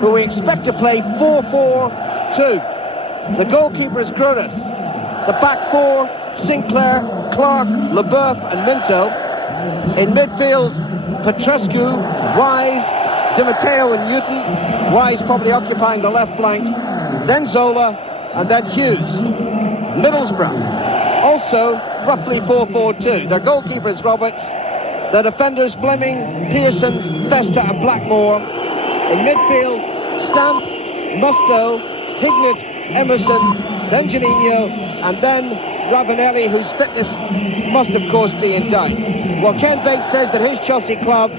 who we expect to play 4-4-2. The goalkeeper is Curtis. The back four, Sinclair, Clark, LeBeuf and Minto. In midfield, Petrescu, Wise, Di Matteo and Newton. Wise probably occupying the left flank. Then Zola and then Hughes. Middlesbrough, also roughly 4-4-2. Their goalkeeper is Roberts. The defenders Fleming, Pearson, Festa and Blackmore. In midfield, Stamp, Musto, Hignett, Emerson, then Janino, and then Ravanelli, whose fitness must of course be in doubt. Well, Ken Bates says that his Chelsea club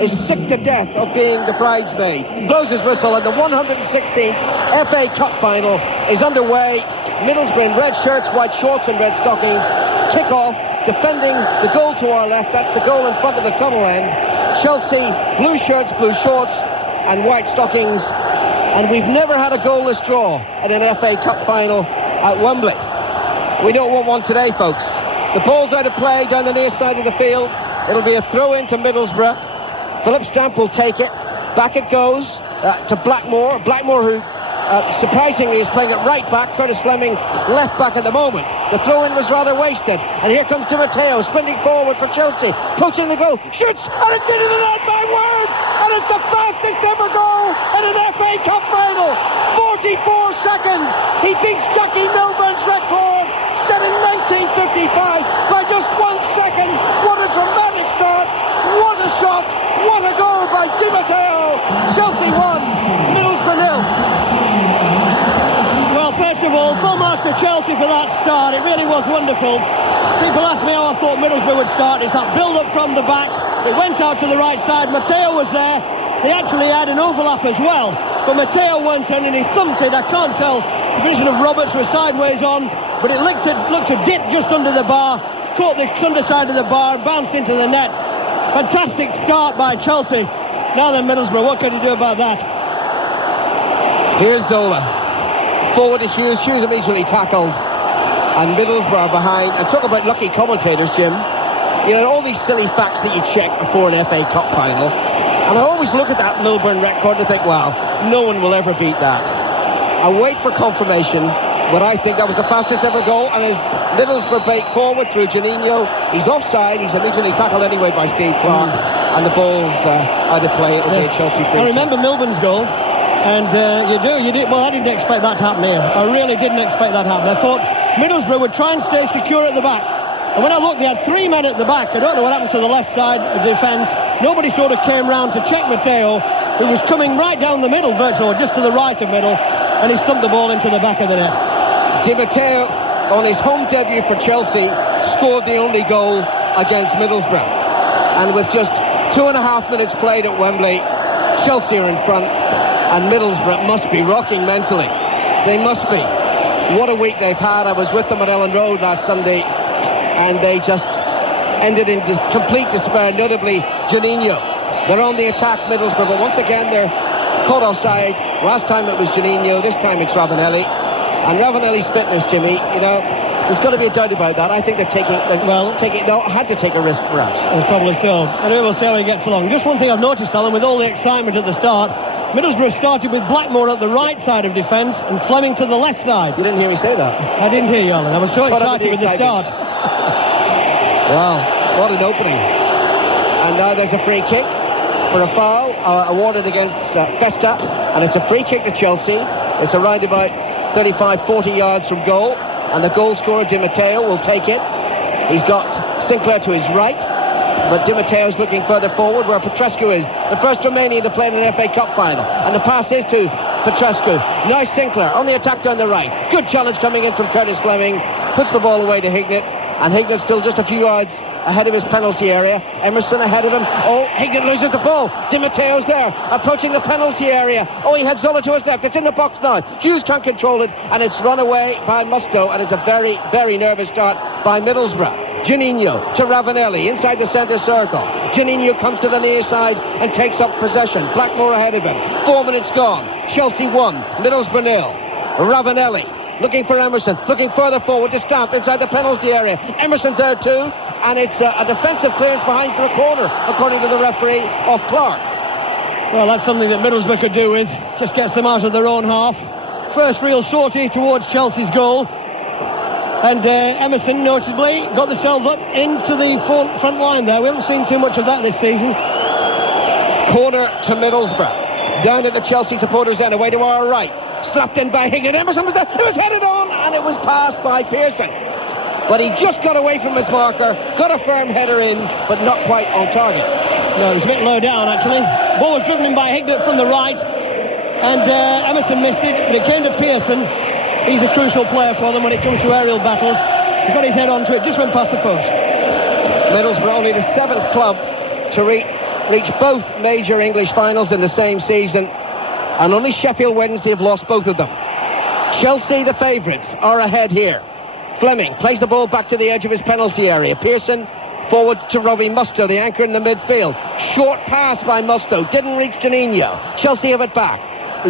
is sick to death of being the bridesmaid. Blows his whistle, and the 116th FA Cup final is underway. Middlesbrough in red shirts, white shorts and red stockings. Kick-off, defending the goal to our left. That's the goal in front of the tunnel end. Chelsea, blue shirts, blue shorts and white stockings. And we've never had a goalless draw at an FA Cup final at Wembley. We don't want one today, folks. The ball's out of play down the near side of the field. It'll be a throw into Middlesbrough. Philip Stamp will take it. Back it goes to Blackmore. Blackmore, who surprisingly is playing it right back. Curtis Fleming left back at the moment. The throw-in was rather wasted. And here comes Di Matteo sprinting forward for Chelsea. Approaching the goal. Shoots! And it's into the net, my word! And it's the fastest ever goal in an FA Cup final. 44 seconds. He beats Jackie Milburn's record set in 1955 by just 1 second. What a dramatic start. What a shot. What a goal by Di Matteo. Chelsea 1, Middlesbrough 0. Well, first of all, full marks to Chelsea for that start. It really was wonderful. People asked me how I thought Middlesbrough would start. It's that build-up from the back. It went out to the right side. Matteo was there. He actually had an overlap as well. But Matteo went in and he thumped it. I can't tell. The vision of Roberts was sideways on, but it looked to dip just under the bar. Caught the underside of the bar and bounced into the net. Fantastic start by Chelsea. Now then, Middlesbrough, what can you do about that? Here's Zola. Forward to Hughes. Hughes immediately tackled. And Middlesbrough behind. And talk about lucky commentators, Jim. You know, all these silly facts that you check before an FA Cup final. And I always look at that Milburn record and think, well, no one will ever beat that. I wait for confirmation, but I think that was the fastest ever goal. And as Middlesbrough break forward through Janino, he's offside. He's immediately tackled anyway by Steve Clark. And the ball's out of play. It'll be a Chelsea free. I remember Milburn's goal. And you did. Well, I didn't expect that to happen here. I really didn't expect that to happen. I thought Middlesbrough would try and stay secure at the back. And when I looked, they had 3 men at the back. I don't know what happened to the left side of the defence. Nobody sort of came round to check Matteo, who was coming right down the middle, virtually, or just to the right of middle, and he stumped the ball into the back of the net. Di Matteo, on his home debut for Chelsea, scored the only goal against Middlesbrough. And with just 2.5 minutes played at Wembley, Chelsea are in front, and Middlesbrough must be rocking mentally. They must be. What a week they've had. I was with them at Ellen Road last Sunday, and they just ended in complete despair, notably Janino. They're on the attack, Middlesbrough, but once again they're caught offside. Last time it was Janino, this time it's Ravanelli. And Ravanelli's fitness, Jimmy, you know, there's got to be a doubt about that. I think they're had to take a risk perhaps. Probably so. And we will see how he gets along. Just one thing I've noticed, Alan, with all the excitement at the start, Middlesbrough started with Blackmore at the right side of defence and Fleming to the left side. You didn't hear me say that? I didn't hear you, Alan. I was so excited with the start. Wow, what an opening. And now there's a free kick for a foul awarded against Festa, and it's a free kick to Chelsea. It's around about 35-40 yards from goal, and the goal scorer Di Matteo will take it. He's got Sinclair to his right, but Di Matteo's looking further forward where Petrescu is, the first Romanian to play in an FA Cup final, and the pass is to Petrescu. Now Sinclair on the attack down the right. Good challenge coming in from Curtis Fleming, puts the ball away to Hignett, and Hignett still just a few yards ahead of his penalty area. Emerson ahead of him. Oh, Hignett loses the ball. Di Matteo's there, approaching the penalty area. Oh, he had Zola to his left. It's in the box now. Hughes can't control it, and it's run away by Musto, and it's a very, very nervous start by Middlesbrough. Janino to Ravanelli inside the centre circle. Janino comes to the near side and takes up possession. Blackmore ahead of him. 4 minutes gone. Chelsea 1, Middlesbrough 0. Ravanelli looking for Emerson, looking further forward to Stamp inside the penalty area. Emerson there too, and it's a defensive clearance behind for a corner, according to the referee, of Clark. Well, that's something that Middlesbrough could do with. Just gets them out of their own half. First real sortie towards Chelsea's goal. And Emerson, noticeably, got themselves up into the front line there. We haven't seen too much of that this season. Corner to Middlesbrough. Down at the Chelsea supporters' end, away to our right. Slapped in by Higgin. Emerson was there. It was headed on, and it was passed by Pearson. But he just got away from his marker, got a firm header in, but not quite on target. No, it was a bit low down, actually. Ball was driven in by Hignett from the right, and Emerson missed it, but it came to Pearson. He's a crucial player for them when it comes to aerial battles. He got his head onto it, just went past the post. Middlesbrough only the 7th club to reach both major English finals in the same season, and only Sheffield Wednesday have lost both of them. Chelsea, the favourites, are ahead here. Fleming plays the ball back to the edge of his penalty area. Pearson forward to Robbie Mustoe, the anchor in the midfield. Short pass by Mustoe, didn't reach Juninho. Chelsea have it back.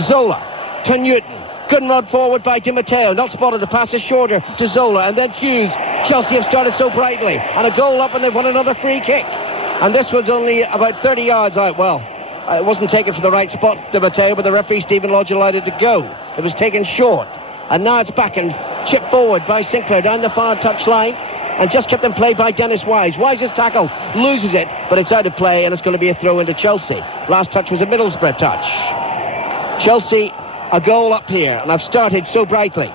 Zola to Newton. Good run forward by Di Matteo. Not spotted. The pass is shorter to Zola. And then Hughes. Chelsea have started so brightly. And a goal up, and they've won another free kick. And this was only about 30 yards out. Well, it wasn't taken for the right spot, Di Matteo, but the referee, Stephen Lodge, allowed it to go. It was taken short. And now it's back and chipped forward by Sinclair down the far touchline. And just kept in play by Dennis Wise. Wise's tackle, loses it, but it's out of play, and it's going to be a throw into Chelsea. Last touch was a Middlesbrough touch. Chelsea, a goal up here, and I've started so brightly.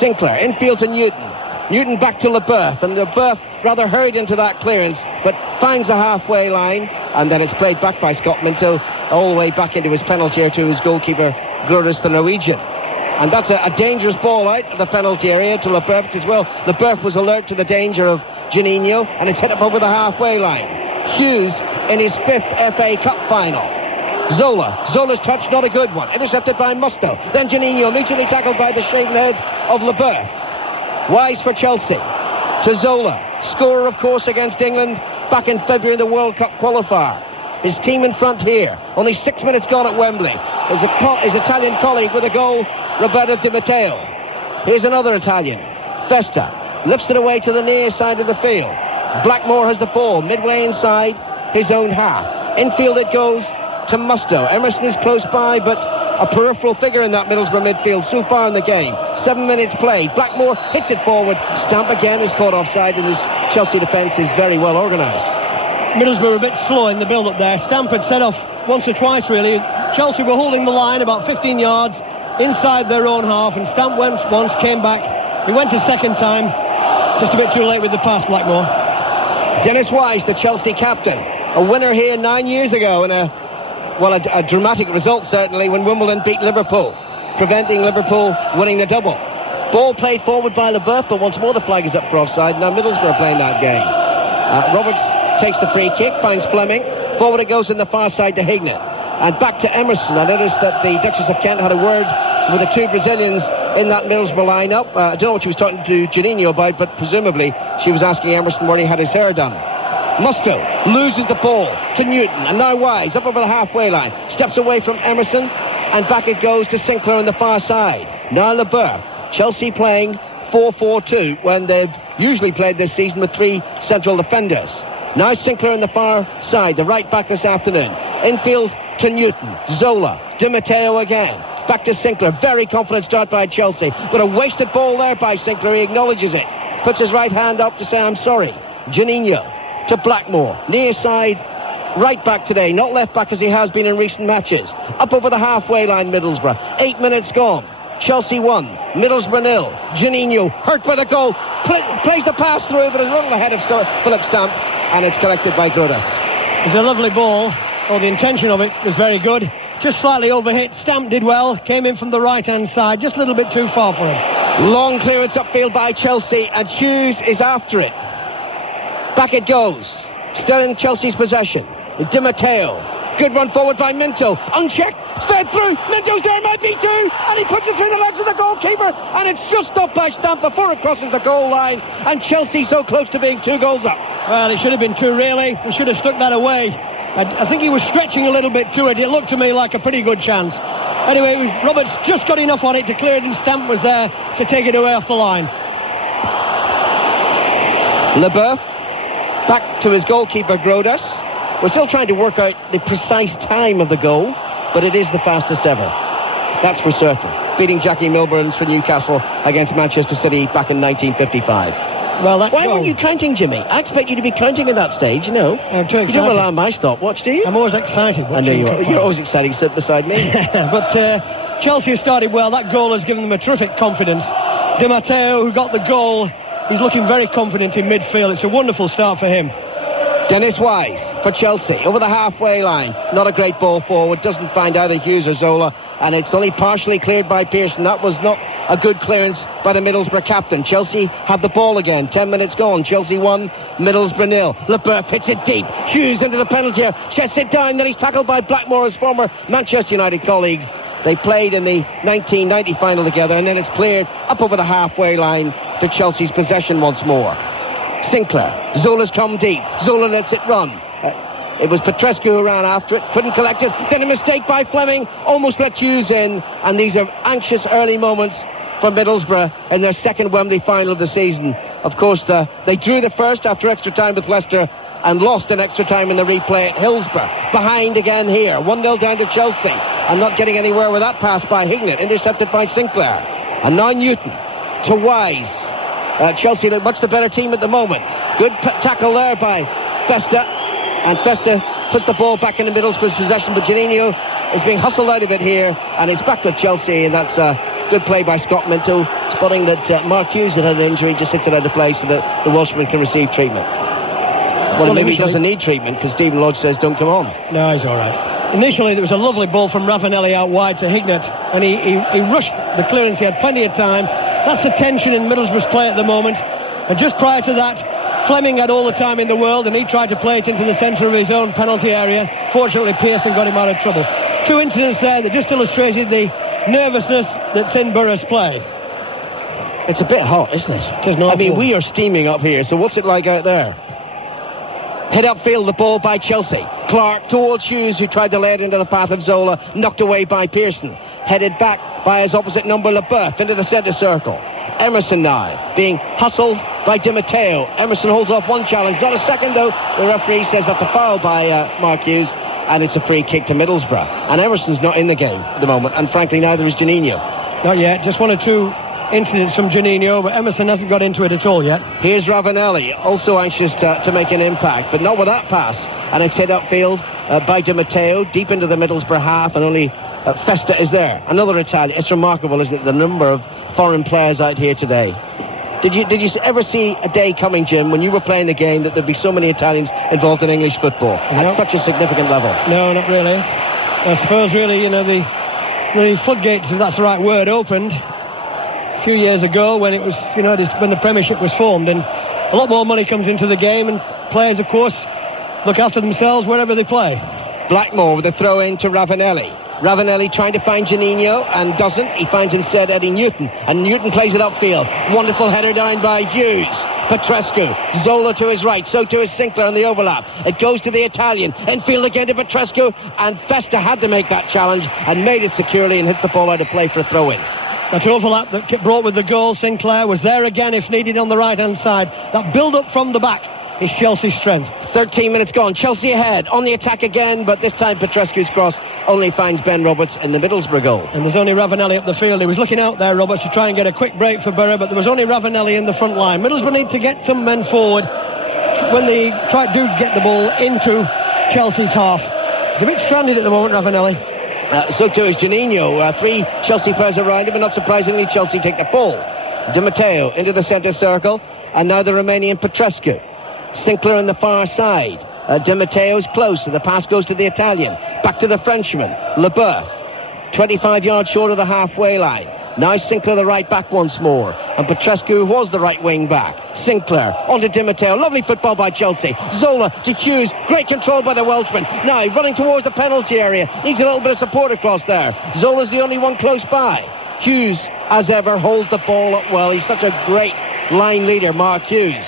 Sinclair, infield to Newton. Newton back to Leboeuf, and Leboeuf rather hurried into that clearance, but finds the halfway line, and then it's played back by Scott Minto, all the way back into his penalty area to his goalkeeper, Grodas, the Norwegian. And that's a dangerous ball out of the penalty area to Leboeuf as well. Leboeuf was alert to the danger of Juninho, and it's hit up over the halfway line. Hughes in his 5th FA Cup final. Zola's touch, not a good one. Intercepted by Mustoe. Then Juninho immediately tackled by the shaven head of Leboeuf. Wise for Chelsea. To Zola. Scorer, of course, against England back in February in the World Cup qualifier. His team in front here. Only 6 minutes gone at Wembley. His Italian colleague with a goal, Roberto Di Matteo. Here's another Italian. Festa lifts it away to the near side of the field. Blackmore has the ball midway inside his own half. Infield it goes to Mustoe. Emerson is close by, but a peripheral figure in that Middlesbrough midfield so far in the game. 7 minutes played. Blackmore hits it forward. Stamp again is caught offside, and this Chelsea defence is very well organised. Middlesbrough were a bit slow in the build-up there. Stamp had set off once or twice, really. Chelsea were holding the line about 15 yards inside their own half, and Stamp went once, came back. He went a second time. Just a bit too late with the pass, Blackmore. Dennis Wise, the Chelsea captain. A winner here 9 years ago in a dramatic result, certainly, when Wimbledon beat Liverpool, preventing Liverpool winning the double. Ball played forward by Leboeuf, but once more the flag is up for offside. Now Middlesbrough are playing that game. Roberts takes the free kick, finds Fleming. Forward it goes in the far side to Hignett. And back to Emerson. I noticed that the Duchess of Kent had a word with the two Brazilians in that Middlesbrough lineup. I don't know what she was talking to Juninho about, but presumably she was asking Emerson where he had his hair done. Mustoe loses the ball to Newton, and now Wise up over the halfway line, steps away from Emerson, and back it goes to Sinclair on the far side. Now Leboeuf. Chelsea playing 4-4-2 when they've usually played this season with 3 central defenders. Now Sinclair on the far side, the right back this afternoon. Infield to Newton. Zola. Di Matteo again. Back to Sinclair. Very confident start by Chelsea. But a wasted ball there by Sinclair. He acknowledges it. Puts his right hand up to say, I'm sorry. Juninho to Blackmore. Near side, right back today. Not left back as he has been in recent matches. Up over the halfway line, Middlesbrough. 8 minutes gone. Chelsea 1. Middlesbrough 0. Juninho hurt by the goal. Plays the pass through, but is a little ahead of Philip Stamp. And it's collected by Grodas. It's a lovely ball. Oh, the intention of it was very good. Just slightly overhit. Stamp did well. Came in from the right-hand side. Just a little bit too far for him. Long clearance upfield by Chelsea, and Hughes is after it. Back it goes. Still in Chelsea's possession. Di Matteo. Good run forward by Minto. Unchecked. Fed through. Minto's there. Might be two. And he puts it through the legs of the goalkeeper. And it's just stopped by Stamp before it crosses the goal line. And Chelsea so close to being 2 goals up. Well, it should have been 2, really. He should have stuck that away. I think he was stretching a little bit to it. It looked to me like a pretty good chance. Anyway, Roberts just got enough on it to clear it, and Stamp was there to take it away off the line. Leboeuf back to his goalkeeper, Grodas. We're still trying to work out the precise time of the goal, but it is the fastest ever. That's for certain. Beating Jackie Milburn's for Newcastle against Manchester City back in 1955. Well, why weren't you counting, Jimmy? I expect you to be counting at that stage, no. I'm too excited. You don't rely on my stopwatch, do you? I'm always excited. I know you are. You're always excited to sit beside me. But Chelsea have started well. That goal has given them a terrific confidence. Di Matteo, who got the goal, he's looking very confident in midfield. It's a wonderful start for him. Dennis Wise for Chelsea, over the halfway line. Not a great ball forward, doesn't find either Hughes or Zola, and it's only partially cleared by Pearson. That was not a good clearance by the Middlesbrough captain. Chelsea have the ball again, 10 minutes gone. Chelsea 1, Middlesbrough 0. Leboeuf hits it deep. Hughes into the penalty area, chests it down, then he's tackled by Blackmore, his former Manchester United colleague. They played in the 1990 final together, and then it's cleared up over the halfway line to Chelsea's possession once more. Sinclair, Zola's come deep. Zola lets it run. It was Petrescu who ran after it, couldn't collect it. Then a mistake by Fleming, almost let Hughes in. And these are anxious early moments for Middlesbrough in their second Wembley final of the season. Of course, they drew the first after extra time with Leicester and lost in extra time in the replay at Hillsborough. Behind again here, 1-0 down to Chelsea. And not getting anywhere with that pass by Hignett, intercepted by Sinclair. And now Newton to Wise. Chelsea look much the better team at the moment. Good tackle there by Festa, and Festa puts the ball back in the Middlesbrough's possession, but Juninho is being hustled out of it here, and it's back to Chelsea, and that's a good play by Scott Minto, spotting that Mark Hughes had an injury, just hits it out of play so that the Welshman can receive treatment. Well, maybe he doesn't need treatment because Stephen Lodge says don't come on. No, he's all right. Initially, there was a lovely ball from Ravanelli out wide to Hignett, and he rushed the clearance. He had plenty of time. That's the tension in Middlesbrough's play at the moment. And just prior to that, Fleming had all the time in the world, and he tried to play it into the centre of his own penalty area. Fortunately, Pearson got him out of trouble. Two incidents there that just illustrated the nervousness that's in Borough's play. It's a bit hot, isn't it? I mean, we are steaming up here, so what's it like out there? Hit upfield, the ball by Chelsea. Clark towards Hughes, who tried to lay it into the path of Zola, knocked away by Pearson. Headed back by his opposite number, Leboeuf, into the centre circle. Emerson now being hustled by Di Matteo. Emerson holds off one challenge, not a second though. The referee says that's a foul by Mark Hughes, and it's a free kick to Middlesbrough. And Emerson's not in the game at the moment, and frankly neither is Juninho. Not yet, just one or two incidents from Juninho, but Emerson hasn't got into it at all yet. Here's Ravanelli, also anxious to make an impact, but not with that pass. And it's hit upfield by Di Matteo, deep into the Middlesbrough half, and only Festa is there. Another Italian. It's remarkable, isn't it, the number of foreign players out here today. Did you ever see a day coming, Jim, when you were playing the game that there'd be so many Italians involved in English football at such a significant level? No, not really. I suppose really, you know, the floodgates, if that's the right word, opened a few years ago when it was, you know, when the Premiership was formed, and a lot more money comes into the game, and players, of course, look after themselves wherever they play. Blackmore with a throw in to Ravanelli. Ravanelli trying to find Juninho and doesn't. He finds instead Eddie Newton, and Newton plays it upfield. Wonderful header down by Hughes. Petrescu, Zola to his right, so to his Sinclair on the overlap. It goes to the Italian, infield again to Petrescu, and Festa had to make that challenge and made it securely and hit the ball out of play for a throw-in. That overlap that brought with the goal, Sinclair was there again if needed on the right-hand side. That build-up from the back is Chelsea's strength. 13 minutes gone. Chelsea ahead on the attack again, but this time Petrescu's cross only finds Ben Roberts in the Middlesbrough goal. And there's only Ravanelli up the field. He was looking out there, Roberts, to try and get a quick break for Borough, but there was only Ravanelli in the front line. Middlesbrough need to get some men forward when they do get the ball into Chelsea's half. He's a bit stranded at the moment, Ravanelli. So too is Juninho. Three Chelsea players around him, and not surprisingly, Chelsea take the ball. Di Matteo into the centre circle, and now the Romanian Petrescu. Sinclair on the far side. Di Matteo's close, and the pass goes to the Italian. Back to the Frenchman, Leboeuf. 25 yards short of the halfway line. Now Sinclair the right back once more. And Petrescu was the right wing back. Sinclair onto Di Matteo. Lovely football by Chelsea. Zola to Hughes. Great control by the Welshman. Now running towards the penalty area. Needs a little bit of support across there. Zola's the only one close by. Hughes, as ever, holds the ball up well. He's such a great line leader, Mark Hughes.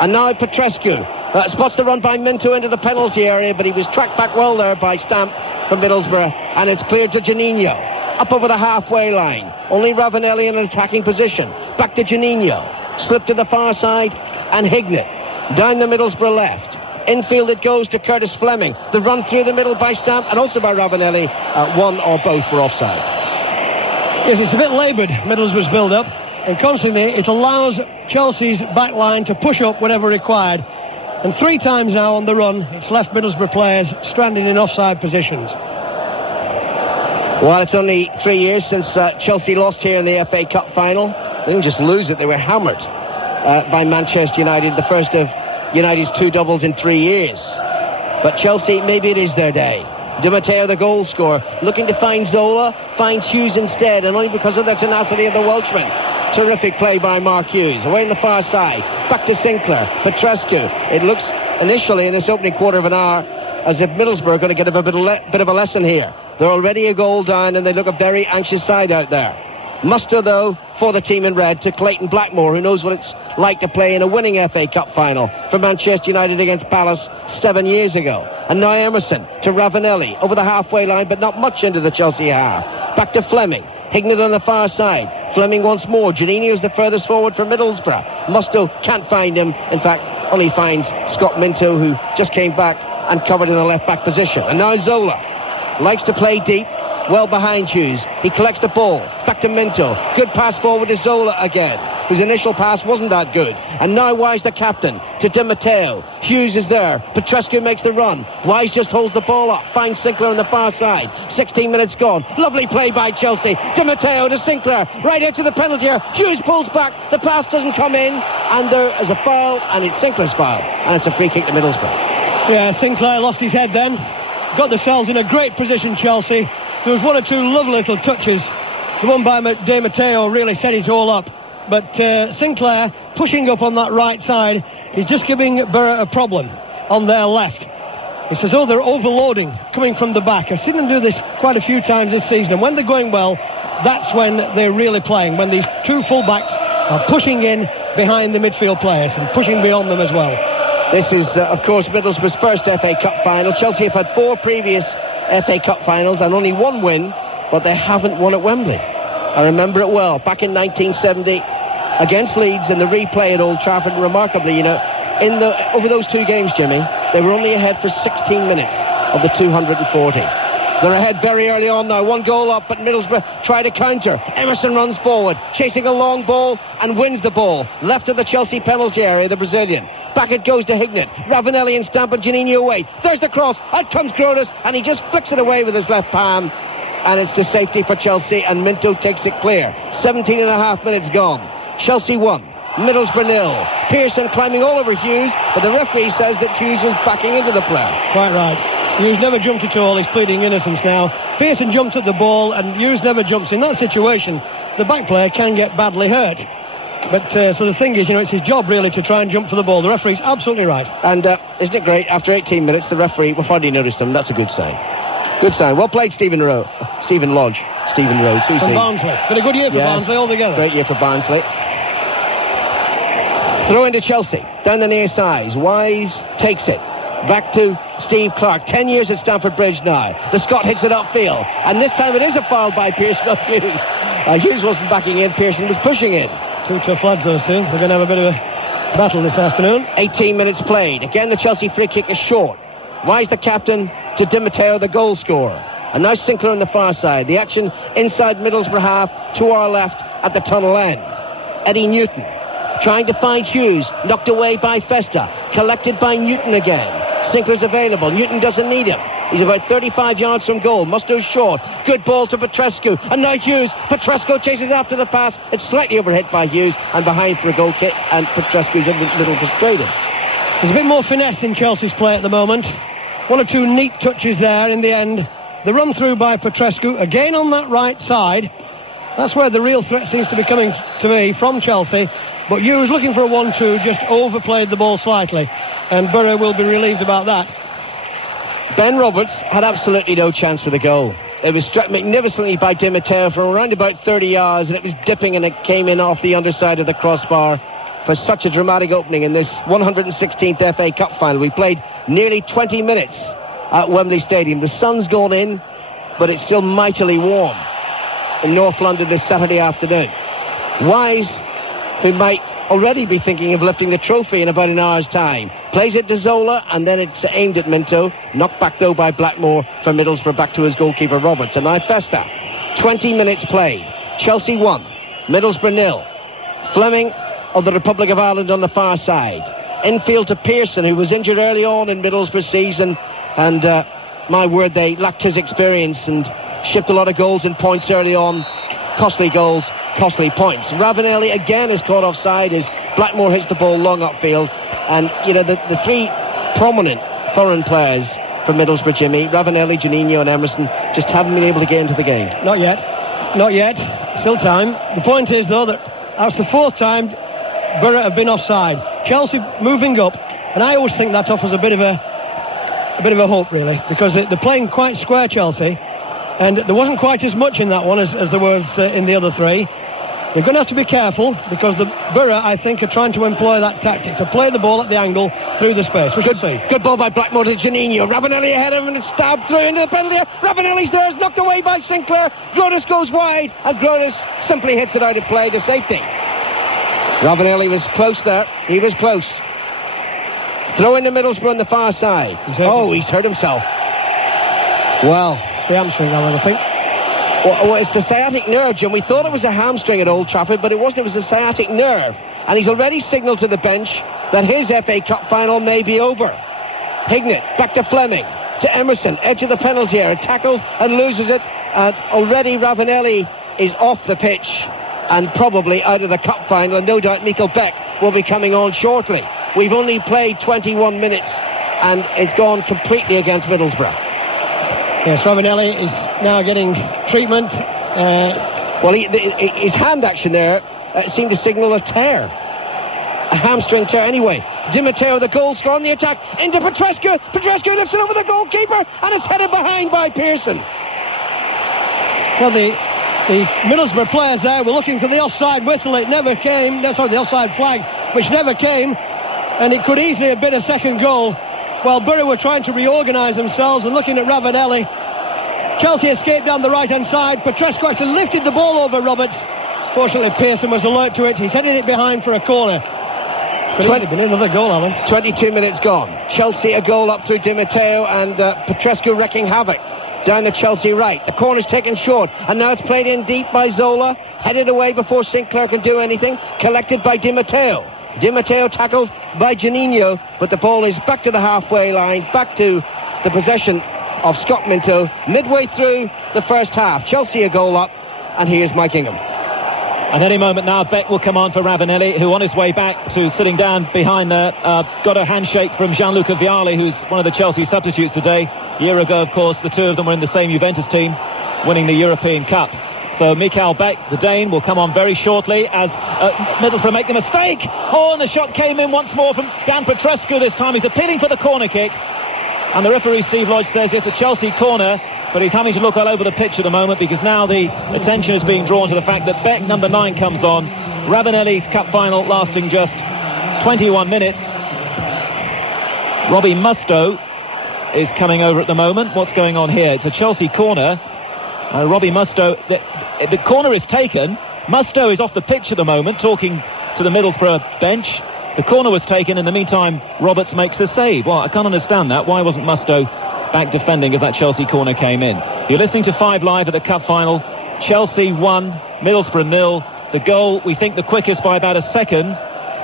And now Petrescu spots the run by Minto into the penalty area, but he was tracked back well there by Stamp from Middlesbrough, and it's cleared to Juninho. Up over the halfway line. Only Ravanelli in an attacking position. Back to Juninho. Slip to the far side, and Hignett. Down the Middlesbrough left. Infield it goes to Curtis Fleming. The run through the middle by Stamp and also by Ravanelli. One or both were offside. Yes, it's a bit laboured, Middlesbrough's build-up, and constantly it allows Chelsea's back line to push up whenever required. And 3 times now on the run, it's left Middlesbrough players stranded in offside positions. Well, it's only 3 years since Chelsea lost here in the FA Cup final. They didn't just lose it, they were hammered by Manchester United, the first of United's 2 doubles in 3 years. But Chelsea, maybe it is their day. Di Matteo, the goal scorer, looking to find Zola, finds Hughes instead, and only because of the tenacity of the Welshman. Terrific play by Mark Hughes, away on the far side, back to Sinclair, Petrescu. It looks initially in this opening quarter of an hour as if Middlesbrough are going to get a bit of a lesson here. They're already a goal down and they look a very anxious side out there. Muster, though, for the team in red to Clayton Blackmore, who knows what it's like to play in a winning FA Cup final for Manchester United against Palace 7 years ago. And now Emerson to Ravanelli over the halfway line, but not much into the Chelsea half. Back to Fleming. Hignett on the far side. Fleming once more. Janino's the furthest forward for Middlesbrough. Musto can't find him. In fact, only finds Scott Minto, who just came back and covered in the left-back position. And now Zola likes to play deep, well behind Hughes. He collects the ball. Back to Minto. Good pass forward to Zola again, whose initial pass wasn't that good. And now Wise, the captain, to Di Matteo. Hughes is there. Petrescu makes the run. Wise just holds the ball up. Finds Sinclair on the far side. 16 minutes gone. Lovely play by Chelsea. Di Matteo to Sinclair. Right into the penalty area. Hughes pulls back. The pass doesn't come in. And there is a foul. And it's Sinclair's foul. And it's a free kick to Middlesbrough. Yeah, Sinclair lost his head then. Got themselves in a great position, Chelsea. There was 1 or 2 lovely little touches. The one by Di Matteo really set it all up. But Sinclair, pushing up on that right side, is just giving Borough a problem on their left. It's as though they're overloading, coming from the back. I've seen them do this quite a few times this season. And when they're going well, that's when they're really playing. When these 2 full-backs are pushing in behind the midfield players and pushing beyond them as well. This is, of course, Middlesbrough's first FA Cup final. Chelsea have had 4 previous FA Cup finals and only 1 win, but they haven't won at Wembley. I remember it well. Back in 1970, against Leeds in the replay at Old Trafford, remarkably, over those 2 games, Jimmy, they were only ahead for 16 minutes of the 240. They're ahead very early on now. 1 goal up, but Middlesbrough try to counter. Emerson runs forward, chasing a long ball and wins the ball. Left of the Chelsea penalty area, the Brazilian. Back it goes to Hignett. Ravanelli and Stamp and Janino away. There's the cross. Out comes Grotus, and he just flicks it away with his left palm. And it's to safety for Chelsea, and Minto takes it clear. 17 and a half minutes gone. Chelsea 1, Middlesbrough 0. Pearson climbing all over Hughes, but the referee says that Hughes was backing into the play. Quite right. Hughes never jumped at all. He's pleading innocence now. Pearson jumped at the ball, and Hughes never jumps. In that situation, the back player can get badly hurt. But so the thing is, it's his job really to try and jump for the ball. The referee's absolutely right. And isn't it great? After 18 minutes, the referee, we've hardly noticed him. That's a good sign. Good sign. Well played, Stephen Rhodes. From Barnsley. Been a good year for Barnsley altogether. Great year for Barnsley. Throw into Chelsea. Down the near side. Wise takes it. Back to Steve Clark. 10 years at Stamford Bridge now. The Scot hits it upfield. And this time it is a foul by Pearson of Hughes. Hughes wasn't backing in. Pearson was pushing in. 2 tough lads, those 2. We're going to have a bit of a battle this afternoon. 18 minutes played. Again, the Chelsea free kick is short. Wise, the captain, to Di Matteo, the goal scorer. And now Sinclair on the far side. The action inside Middlesbrough half, to our left at the tunnel end. Eddie Newton trying to find Hughes. Knocked away by Festa. Collected by Newton again. Sinclair's available. Newton doesn't need him. He's about 35 yards from goal. Musto's short. Good ball to Petrescu. And now Hughes. Petrescu chases after the pass. It's slightly overhit by Hughes and behind for a goal kick. And Petrescu's a little frustrated. There's a bit more finesse in Chelsea's play at the moment. 1 or 2 neat touches there in the end. The run through by Petrescu. Again on that right side. That's where the real threat seems to be coming to me from Chelsea. But Hughes, looking for a 1-2, just overplayed the ball slightly. And Borough will be relieved about that. Ben Roberts had absolutely no chance for the goal. It was struck magnificently by Di Matteo from around about 30 yards, and it was dipping, and it came in off the underside of the crossbar for such a dramatic opening in this 116th FA Cup final. We played nearly 20 minutes at Wembley Stadium. The sun's gone in, but it's still mightily warm in North London this Saturday afternoon. Wise, who might already be thinking of lifting the trophy in about an hour's time, plays it to Zola, and then it's aimed at Minto. Knocked back, though, by Blackmore for Middlesbrough, back to his goalkeeper, Roberts. And now Festa. 20 minutes played. Chelsea 1, Middlesbrough 0. Fleming of the Republic of Ireland on the far side. Infield to Pearson, who was injured early on in Middlesbrough season, and my word, they lacked his experience and shipped a lot of goals and points early on. Costly goals, costly points. Ravanelli again is caught offside as Blackmore hits the ball long upfield. And, you know, the three prominent foreign players for Middlesbrough, Jimmy, Ravanelli, Juninho and Emerson, just haven't been able to get into the game. Not yet. Still time. The point is, though, that that's the fourth time Borough have been offside. Chelsea moving up, and I always think that offers a bit of a hope, really, because they're playing quite square, Chelsea, and there wasn't quite as much in that one as there was in the other three. They're going to have to be careful, because the Borough, I think, are trying to employ that tactic to play the ball at the angle through the space. We should see. Good ball by Blackmore to Juninho. Ravanelli ahead of him and stabbed through into the penalty area. Ravanelli's there, is knocked away by Sinclair. Grotus goes wide, and Grotus simply hits it out of play to safety. Ravanelli was close there. He was close. Throw in the Middlesbrough on the far side. He's hurt himself. Well, it's the hamstring, I think. Well, it's the sciatic nerve, Jim. We thought it was a hamstring at Old Trafford, but it wasn't. It was a sciatic nerve. And he's already signalled to the bench that his FA Cup final may be over. Hignett, back to Fleming, to Emerson, edge of the penalty area, tackled and loses it. And already Ravanelli is off the pitch and probably out of the cup final, and no doubt Michael Beck will be coming on shortly. We've only played 21 minutes, and it's gone completely against Middlesbrough. Yes, Ravanelli is now getting treatment. His hand action there seemed to signal a tear. A hamstring tear anyway. Di Matteo, the goal scorer on the attack, into Petrescu. Petrescu lifts it over the goalkeeper, and it's headed behind by Pearson. Well, the Middlesbrough players there were looking for the offside whistle. It never came. The offside flag, which never came. And it could easily have been a second goal. While Borough were trying to reorganise themselves and looking at Ravanelli. Chelsea escaped down the right-hand side. Petrescu actually lifted the ball over Roberts. Fortunately, Pearson was alert to it. He's heading it behind for a corner. Could have been another goal, Alan. 22 minutes gone. Chelsea a goal up through Di Matteo, and Petrescu wrecking havoc down the Chelsea right. The corner's taken short, and now it's played in deep by Zola. Headed away before Sinclair can do anything. Collected by Di Matteo. Di Matteo tackled by Juninho, but the ball is back to the halfway line, back to the possession of Scott Minto midway through the first half. Chelsea a goal up, and here's Mike Ingham. And any moment now, Beck will come on for Ravanelli, who on his way back to sitting down behind there, got a handshake from Gianluca Vialli, who's one of the Chelsea substitutes today. A year ago, of course, the two of them were in the same Juventus team, winning the European Cup. So Mikael Beck, the Dane, will come on very shortly as Middlesbrough make the mistake. Oh, and the shot came in once more from Dan Petrescu this time. He's appealing for the corner kick. And the referee, Steve Lodge, says it's a Chelsea corner, but he's having to look all over the pitch at the moment because now the attention is being drawn to the fact that Beck, number 9, comes on. Ravanelli's cup final lasting just 21 minutes. Robbie Mustoe is coming over at the moment. What's going on here? It's a Chelsea corner. Robbie Mustoe, the corner is taken. Mustoe is off the pitch at the moment, talking to the Middlesbrough bench. The corner was taken. In the meantime, Roberts makes the save. Well, I can't understand that. Why wasn't Mustoe back defending as that Chelsea corner came in? You're listening to 5 Live at the cup final. Chelsea 1, Middlesbrough 0. The goal, we think the quickest by about a second,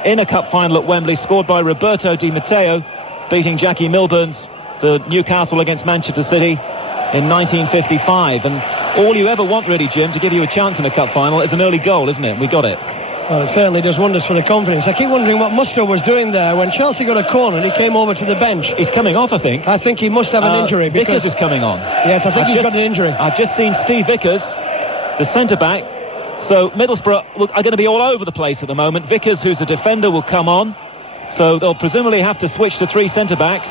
in a cup final at Wembley, scored by Roberto Di Matteo, beating Jackie Milburn's for Newcastle against Manchester City in 1955. And all you ever want, really, Jim, to give you a chance in a cup final is an early goal, isn't it? We got it. Well, it certainly does wonders for the confidence. I keep wondering what Mustoe was doing there when Chelsea got a corner and he came over to the bench. He's coming off, I think. I think he must have an injury. Vickers is coming on. Yes, I think he's got an injury. I've just seen Steve Vickers, the centre-back. So Middlesbrough are going to be all over the place at the moment. Vickers, who's a defender, will come on. So they'll presumably have to switch to 3 centre-backs.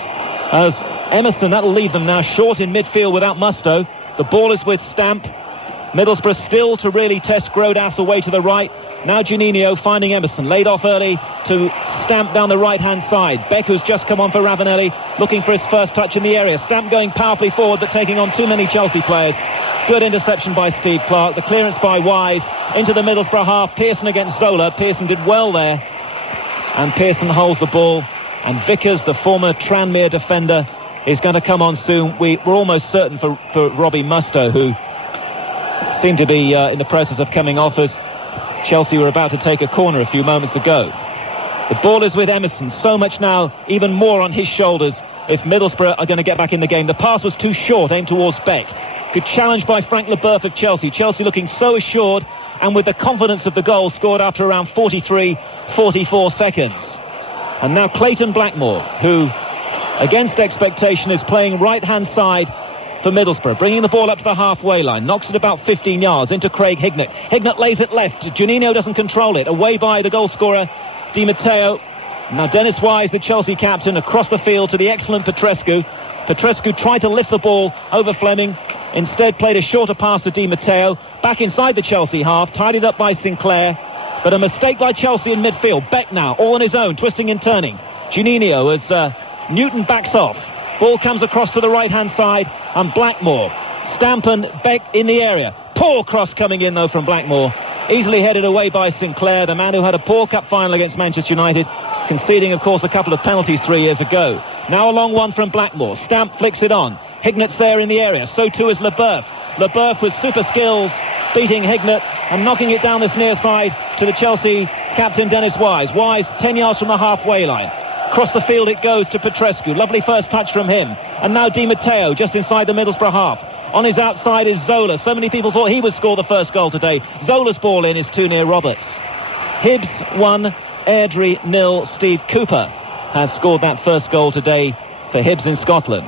As Emerson, that'll leave them now short in midfield without Mustoe. The ball is with Stamp. Middlesbrough still to really test Grodas away to the right. Now Juninho finding Emerson, laid off early to Stamp down the right-hand side. Beck, who's just come on for Ravanelli, looking for his first touch in the area. Stamp going powerfully forward, but taking on too many Chelsea players. Good interception by Steve Clark. The clearance by Wise into the Middlesbrough half. Pearson against Zola. Pearson did well there. And Pearson holds the ball And Vickers, the former Tranmere defender, is going to come on soon. We're almost certain for Robbie Mustoe, who seemed to be in the process of coming off as Chelsea were about to take a corner a few moments ago. The ball is with Emerson. So much now, even more on his shoulders if Middlesbrough are going to get back in the game. The pass was too short, aimed towards Beck. Good challenge by Frank Leboeuf of Chelsea. Chelsea looking so assured and with the confidence of the goal scored after around 44 seconds. And now Clayton Blackmore, who, against expectation, is playing right-hand side for Middlesbrough, bringing the ball up to the halfway line, knocks it about 15 yards into Craig Hignett. Hignett lays it left. Juninho doesn't control it. Away by the goal scorer, Di Matteo. Now Dennis Wise, the Chelsea captain, across the field to the excellent Petrescu. Petrescu tried to lift the ball over Fleming, instead played a shorter pass to Di Matteo, back inside the Chelsea half, tidied up by Sinclair, but a mistake by Chelsea in midfield. Beck now, all on his own, twisting and turning. Juninho as Newton backs off. Ball comes across to the right-hand side, and Blackmore. Stampen, Beck in the area. Poor cross coming in, though, from Blackmore. Easily headed away by Sinclair, the man who had a poor cup final against Manchester United, conceding, of course, a couple of penalties 3 years ago. Now a long one from Blackmore. Stamp flicks it on. Hignett's there in the area. So too is Leboeuf. Leboeuf with super skills, beating Hignett and knocking it down this near side to the Chelsea captain Dennis Wise. Wise 10 yards from the halfway line. Across the field it goes to Petrescu. Lovely first touch from him. And now Di Matteo just inside the Middlesbrough half. On his outside is Zola. So many people thought he would score the first goal today. Zola's ball in is too near Roberts. Hibs 1, Airdrie 0. Steve Cooper has scored that first goal today for Hibs in Scotland.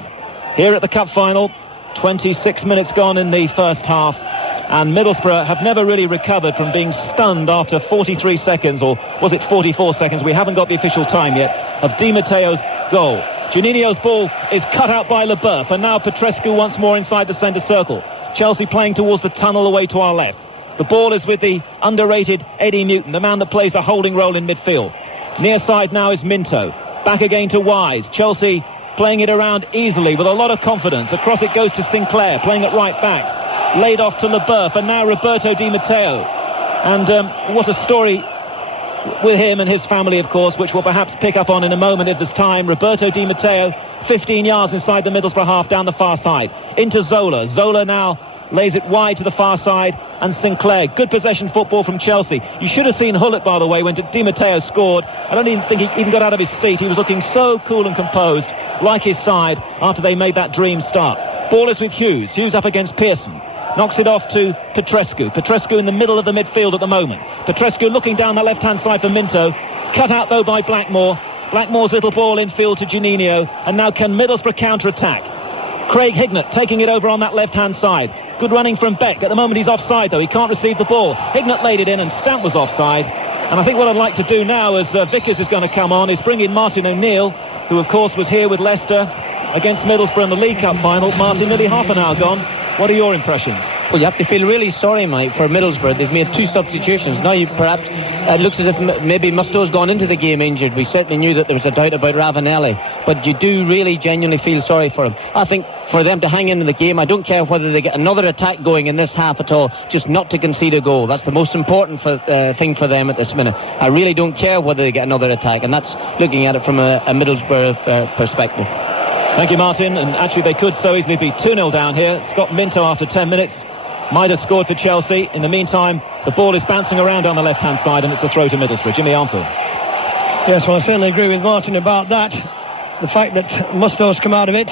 Here at the cup final, 26 minutes gone in the first half, and Middlesbrough have never really recovered from being stunned after 43 seconds, or was it 44 seconds? We haven't got the official time yet, of Di Matteo's goal. Juninho's ball is cut out by Leboeuf, and now Petrescu once more inside the centre circle. Chelsea playing towards the tunnel away to our left. The ball is with the underrated Eddie Newton, the man that plays the holding role in midfield. Near side now is Minto. Back again to Wise. Chelsea playing it around easily with a lot of confidence. Across it goes to Sinclair, playing it right back. Laid off to Leboeuf, and now Roberto Di Matteo. And what a story with him and his family, of course, which we'll perhaps pick up on in a moment if there's time. Roberto Di Matteo, 15 yards inside the Middlesbrough half, down the far side. Into Zola. Zola now lays it wide to the far side, and Sinclair. Good possession football from Chelsea. You should have seen Hullet, by the way, when Di Matteo scored. I don't even think he even got out of his seat. He was looking so cool and composed, like his side, after they made that dream start. Ball is with Hughes. Hughes up against Pearson. Knocks it off to Petrescu. Petrescu in the middle of the midfield at the moment. Petrescu looking down the left-hand side for Minto. Cut out, though, by Blackmore. Blackmore's little ball infield to Juninho. And now can Middlesbrough counter-attack? Craig Hignett taking it over on that left-hand side. Good running from Beck. At the moment he's offside, though. He can't receive the ball. Hignett laid it in, and Stamp was offside. And I think what I'd like to do now, as Vickers is going to come on, is bring in Martin O'Neill, who, of course, was here with Leicester against Middlesbrough in the League Cup final. Martin, nearly half an hour gone. What are your impressions? Well, you have to feel really sorry, Mike, for Middlesbrough. They've made 2 substitutions. Now, it looks as if maybe Mustoe's gone into the game injured. We certainly knew that there was a doubt about Ravanelli. But you do really genuinely feel sorry for him. I think for them to hang into the game, I don't care whether they get another attack going in this half at all, just not to concede a goal. That's the most important thing for them at this minute. I really don't care whether they get another attack, and that's looking at it from a Middlesbrough perspective. Thank you, Martin. And actually they could so easily be 2-0 down here. Scott Minto, after 10 minutes, might have scored for Chelsea. In the meantime, the ball is bouncing around on the left-hand side, and it's a throw to Middlesbrough. Jimmy Armfield. Yes, well, I certainly agree with Martin about that. The fact that Mustoe's come out of it.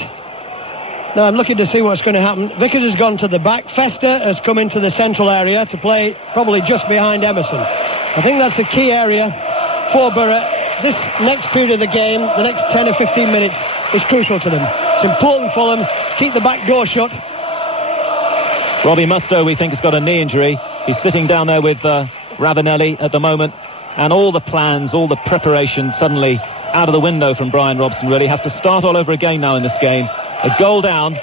Now I'm looking to see what's going to happen. Vickers has gone to the back. Fester has come into the central area to play probably just behind Emerson. I think that's the key area for Borough. This next period of the game, the next 10 or 15 minutes, is crucial to them. It's important for them. Keep the back door shut. Robbie Mustoe, we think, has got a knee injury. He's sitting down there with Ravanelli at the moment. And all the plans, all the preparation suddenly out of the window from Brian Robson, really. Has to start all over again now in this game. A goal down,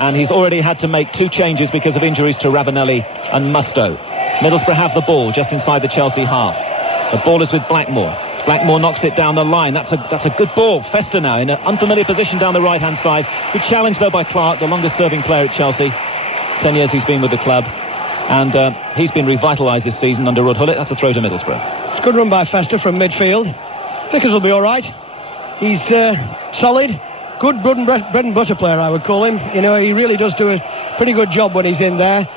and he's already had to make 2 changes because of injuries to Ravanelli and Mustoe. Middlesbrough have the ball just inside the Chelsea half. The ball is with Blackmore. Blackmore knocks it down the line. That's a good ball. Fester now in an unfamiliar position down the right-hand side. Good challenge, though, by Clark, the longest-serving player at Chelsea. 10 years he's been with the club. And he's been revitalised this season under Rudd Hullet. That's a throw to Middlesbrough. It's a good run by Fester from midfield. Vickers will be all right. He's solid, good bread and butter player, I would call him. You know, he really does do a pretty good job when he's in there.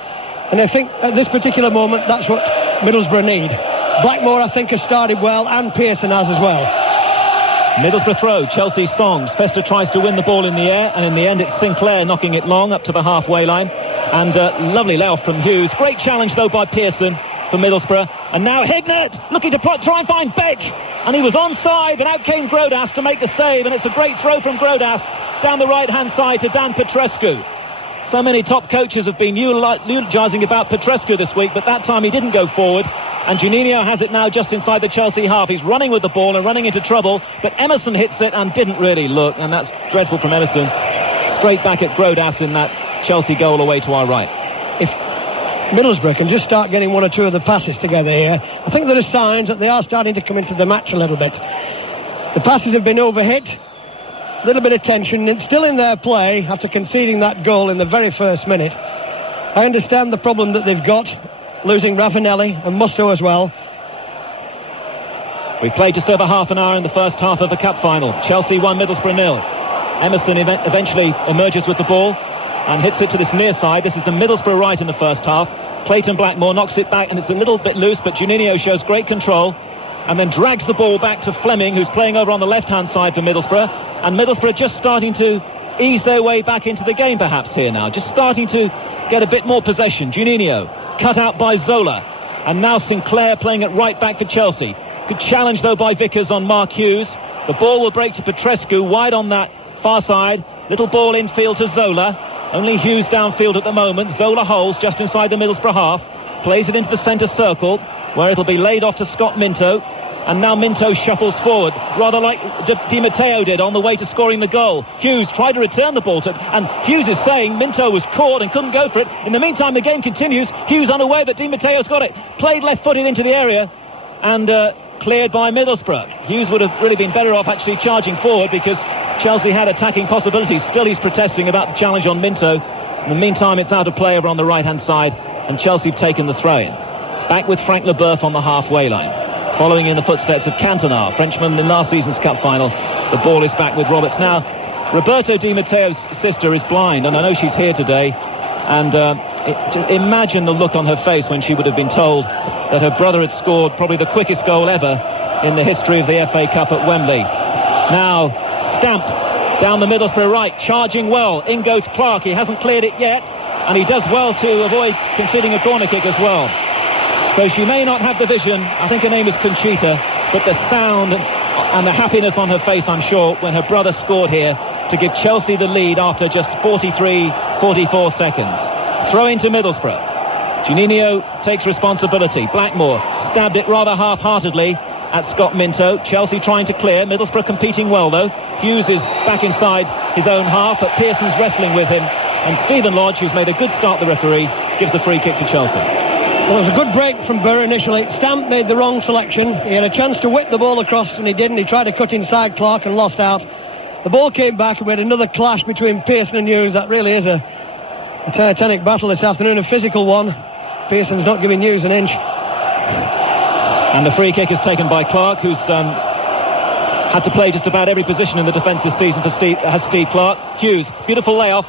And I think at this particular moment, that's what Middlesbrough need. Blackmore, I think, has started well, and Pearson has as well. Middlesbrough throw, Chelsea Songs. Fester tries to win the ball in the air, and in the end it's Sinclair knocking it long up to the halfway line. And lovely layoff from Hughes. Great challenge, though, by Pearson for Middlesbrough. And now Hignett looking to try and find Beck. And he was onside, but out came Grodas to make the save. And it's a great throw from Grodas down the right-hand side to Dan Petrescu. So many top coaches have been eulogising about Petrescu this week, but that time he didn't go forward. And Juninho has it now just inside the Chelsea half. He's running with the ball and running into trouble, but Emerson hits it and didn't really look, and that's dreadful from Emerson. Straight back at Grodas in that Chelsea goal away to our right. If Middlesbrough can just start getting one or two of the passes together here, I think there are signs that they are starting to come into the match a little bit. The passes have been overhit, a little bit of tension. It's still in their play after conceding that goal in the very first minute. I understand the problem that they've got, losing Ravanelli and Musto as well. We played just over half an hour in the first half of the cup final. Chelsea 1, Middlesbrough 0. Emerson eventually emerges with the ball and hits it to this near side. This is the Middlesbrough right in the first half. Clayton Blackmore knocks it back, and it's a little bit loose, but Juninho shows great control and then drags the ball back to Fleming, who's playing over on the left-hand side for Middlesbrough. And Middlesbrough just starting to ease their way back into the game perhaps here now. Just starting to get a bit more possession. Juninho cut out by Zola. And now Sinclair playing at right back for Chelsea. Good challenge though by Vickers on Mark Hughes. The ball will break to Petrescu wide on that far side. Little ball infield to Zola. Only Hughes downfield at the moment. Zola holds just inside the Middlesbrough half. Plays it into the centre circle where it'll be laid off to Scott Minto. And now Minto shuffles forward, rather like Di Matteo did on the way to scoring the goal. Hughes tried to return the ball to, and Hughes is saying Minto was caught and couldn't go for it. In the meantime, the game continues. Hughes unaware that Di Matteo's got it. Played left-footed into the area and cleared by Middlesbrough. Hughes would have really been better off actually charging forward because Chelsea had attacking possibilities. Still he's protesting about the challenge on Minto. In the meantime, it's out of play over on the right-hand side, and Chelsea have taken the throw-in. Back with Frank Leboeuf on the halfway line. Following in the footsteps of Cantona, Frenchman in last season's cup final. The ball is back with Roberts. Now, Roberto Di Matteo's sister is blind, and I know she's here today. And just imagine the look on her face when she would have been told that her brother had scored probably the quickest goal ever in the history of the FA Cup at Wembley. Now, Stamp down the Middlesbrough right, charging well. In goes Clark. He hasn't cleared it yet, and he does well to avoid conceding a corner kick as well. So she may not have the vision. I think her name is Conchita, but the sound and the happiness on her face, I'm sure, when her brother scored here to give Chelsea the lead after just 44 seconds. Throw into Middlesbrough. Juninho takes responsibility. Blackmore stabbed it rather half-heartedly at Scott Minto. Chelsea trying to clear. Middlesbrough competing well, though. Hughes is back inside his own half, but Pearson's wrestling with him. And Stephen Lodge, who's made a good start, the referee, gives the free kick to Chelsea. Well, it was a good break from Burr initially. Stamp made the wrong selection. He had a chance to whip the ball across, and he didn't. He tried to cut inside Clark and lost out. The ball came back, and we had another clash between Pearson and Hughes. That really is a titanic battle this afternoon, a physical one. Pearson's not giving Hughes an inch. And the free kick is taken by Clark, who's had to play just about every position in the defence this season for Steve Clark. Hughes, beautiful layoff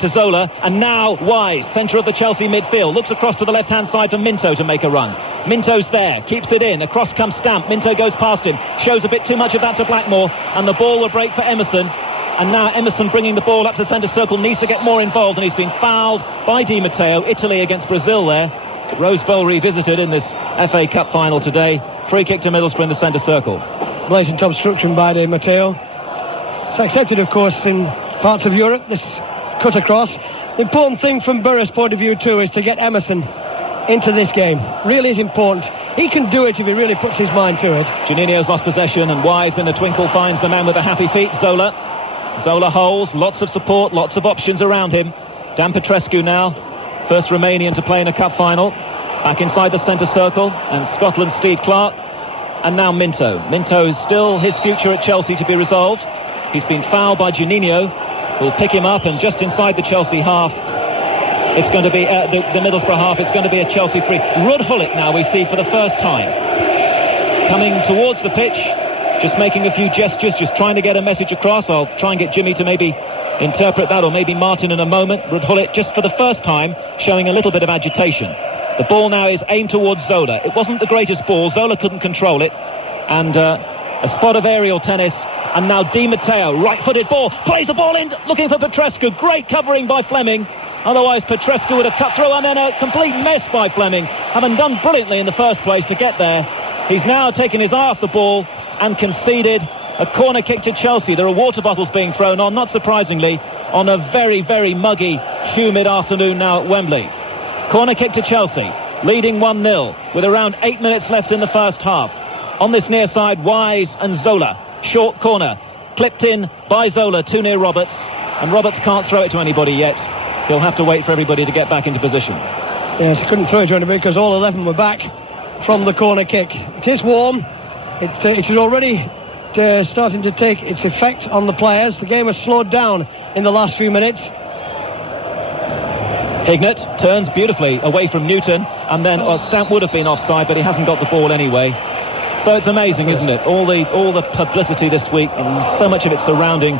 to Zola, and now Wise, centre of the Chelsea midfield, looks across to the left-hand side for Minto to make a run. Minto's there, keeps it in, across comes Stamp, Minto goes past him, shows a bit too much of that to Blackmore, and the ball will break for Emerson. And now Emerson bringing the ball up to the centre circle, needs to get more involved, and he's been fouled by Di Matteo. Italy against Brazil there. Rose Bowl revisited in this FA Cup final today. Free kick to Middlesbrough in the centre circle. Blatant obstruction by Di Matteo. It's accepted, of course, in parts of Europe, this cut across. The important thing from Burr's point of view too is to get Emerson into this game. Really is important. He can do it if he really puts his mind to it. Juninho's lost possession, and Wise in a twinkle finds the man with the happy feet, Zola holds, lots of support, lots of options around him. Dan Petrescu now, first Romanian to play in a cup final. Back inside the centre circle, and Scotland's Steve Clark. And now Minto. Minto's still his future at Chelsea to be resolved. He's been fouled by Juninho, who'll pick him up, and just inside the Chelsea half, it's going to be the Middlesbrough half, it's going to be a Chelsea free. Ruud Gullit now we see for the first time. Coming towards the pitch, just making a few gestures, just trying to get a message across. I'll try and get Jimmy to maybe interpret that, or maybe Martin in a moment. Ruud Gullit, just for the first time, showing a little bit of agitation. The ball now is aimed towards Zola. It wasn't the greatest ball. Zola couldn't control it. And a spot of aerial tennis. And now Di Matteo, right-footed ball, plays the ball in, looking for Petrescu. Great covering by Fleming. Otherwise, Petrescu would have cut through, and then a complete mess by Fleming, having done brilliantly in the first place to get there. He's now taken his eye off the ball and conceded a corner kick to Chelsea. There are water bottles being thrown on, not surprisingly, on a very, very muggy, humid afternoon now at Wembley. Corner kick to Chelsea, leading 1-0 with around 8 minutes left in the first half. On this near side, Wise and Zola. Short corner, clipped in by Zola, too near Roberts, and Roberts can't throw it to anybody yet. He'll have to wait for everybody to get back into position. Yes, he couldn't throw it to anybody because all 11 were back from the corner kick. It is warm. It is already starting to take its effect on the players. The game has slowed down in the last few minutes. Hignett turns beautifully away from Newton, and then Stamp would have been offside, but he hasn't got the ball anyway. So it's amazing, isn't it? All the publicity this week, and so much of it surrounding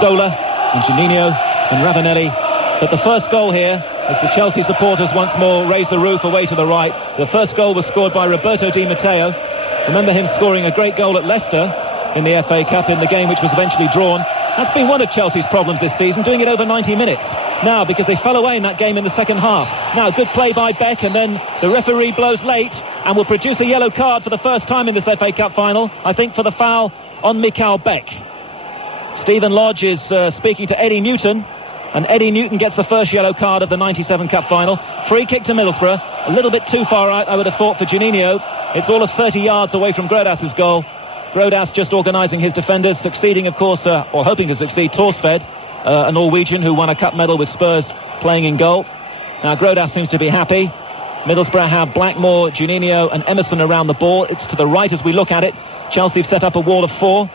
Zola and Juninho and Ravanelli. But the first goal here, as the Chelsea supporters once more raise the roof away to the right. The first goal was scored by Roberto Di Matteo. Remember him scoring a great goal at Leicester in the FA Cup in the game which was eventually drawn. That's been one of Chelsea's problems this season, doing it over 90 minutes. Now, because they fell away in that game in the second half. Now, good play by Beck, and then the referee blows late and will produce a yellow card for the first time in this FA Cup final, I think, for the foul on Mikael Beck. Stephen Lodge is speaking to Eddie Newton, and Eddie Newton gets the first yellow card of the 97 Cup final. Free kick to Middlesbrough, a little bit too far out, I would have thought, for Juninho. It's all of 30 yards away from Grodas's goal. Grodas just organising his defenders, succeeding, of course, or hoping to succeed, Torsved, a Norwegian who won a cup medal with Spurs, playing in goal. Now Grodas seems to be happy. Middlesbrough have Blackmore, Juninho and Emerson around the ball. It's to the right as we look at it. Chelsea have set up a wall of 4.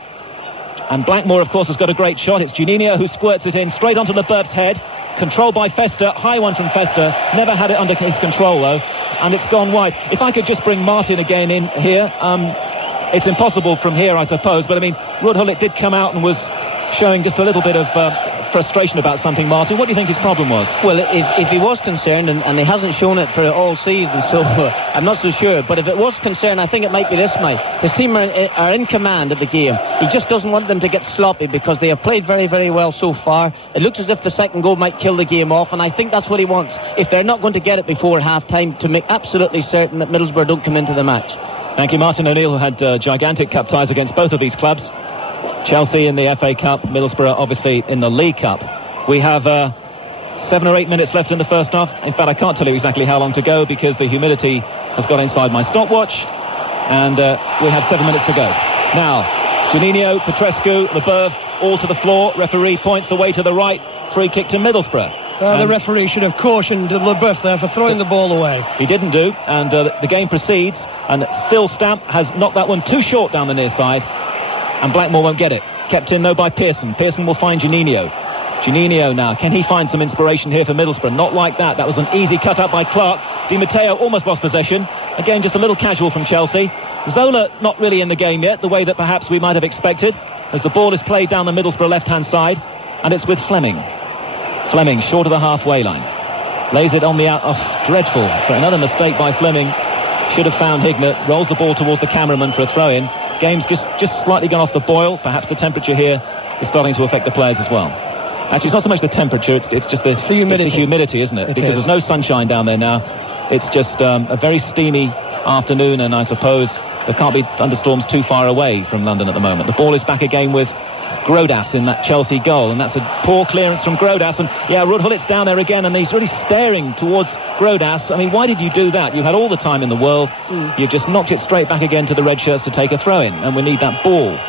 And Blackmore, of course, has got a great shot. It's Juninho who squirts it in straight onto Leboeuf's head. Controlled by Fester, high one from Fester. Never had it under his control, though. And it's gone wide. If I could just bring Martin again in here. It's impossible from here, I suppose. But, I mean, Ruud Gullit did come out and was showing just a little bit of frustration about something. Martin, what do you think his problem was? Well, if he was concerned, and he hasn't shown it for all season, so I'm not so sure, but if it was concerned, I think it might be this, Mike. His team are in command of the game. He just doesn't want them to get sloppy because they have played very, very well so far. It looks as if the second goal might kill the game off, and I think that's what he wants, if they're not going to get it before half-time, to make absolutely certain that Middlesbrough don't come into the match. Thank you, Martin O'Neill, who had gigantic cup ties against both of these clubs. Chelsea in the FA Cup, Middlesbrough obviously in the League Cup. We have 7 or 8 minutes left in the first half. In fact, I can't tell you exactly how long to go because the humidity has got inside my stopwatch, and we have 7 minutes to go. Now, Juninho, Petrescu, Leboeuf, all to the floor. Referee points away to the right. Free kick to Middlesbrough. The referee should have cautioned Leboeuf there for throwing the ball away. He didn't do, and the game proceeds, and Phil Stamp has knocked that one too short down the near side, and Blackmore won't get it. Kept in, though, by Pearson. Pearson will find Juninho. Juninho now, can he find some inspiration here for Middlesbrough? Not like that. That was an easy cut up by Clark. Di Matteo almost lost possession. Again, just a little casual from Chelsea. Zola not really in the game yet, the way that perhaps we might have expected, as the ball is played down the Middlesbrough left-hand side, and it's with Fleming. Fleming, short of the halfway line. Lays it on the out. Oh, dreadful. For another mistake by Fleming. Should have found Hignett. Rolls the ball towards the cameraman for a throw-in. Game's just slightly gone off the boil. Perhaps the temperature here is starting to affect the players as well. Actually, it's not so much the temperature, it's just the humidity. It's the humidity, isn't it? Because there's no sunshine down there now. It's just a very steamy afternoon, and I suppose there can't be thunderstorms too far away from London at the moment. The ball is back again with Grodas in that Chelsea goal, and that's a poor clearance from Grodas, and Ruud Gullit's down there again, and he's really staring towards Grodas. I mean, why did you do that? You had all the time in the world. You've just knocked it straight back again to the red shirts to take a throw-in, and we need that ball.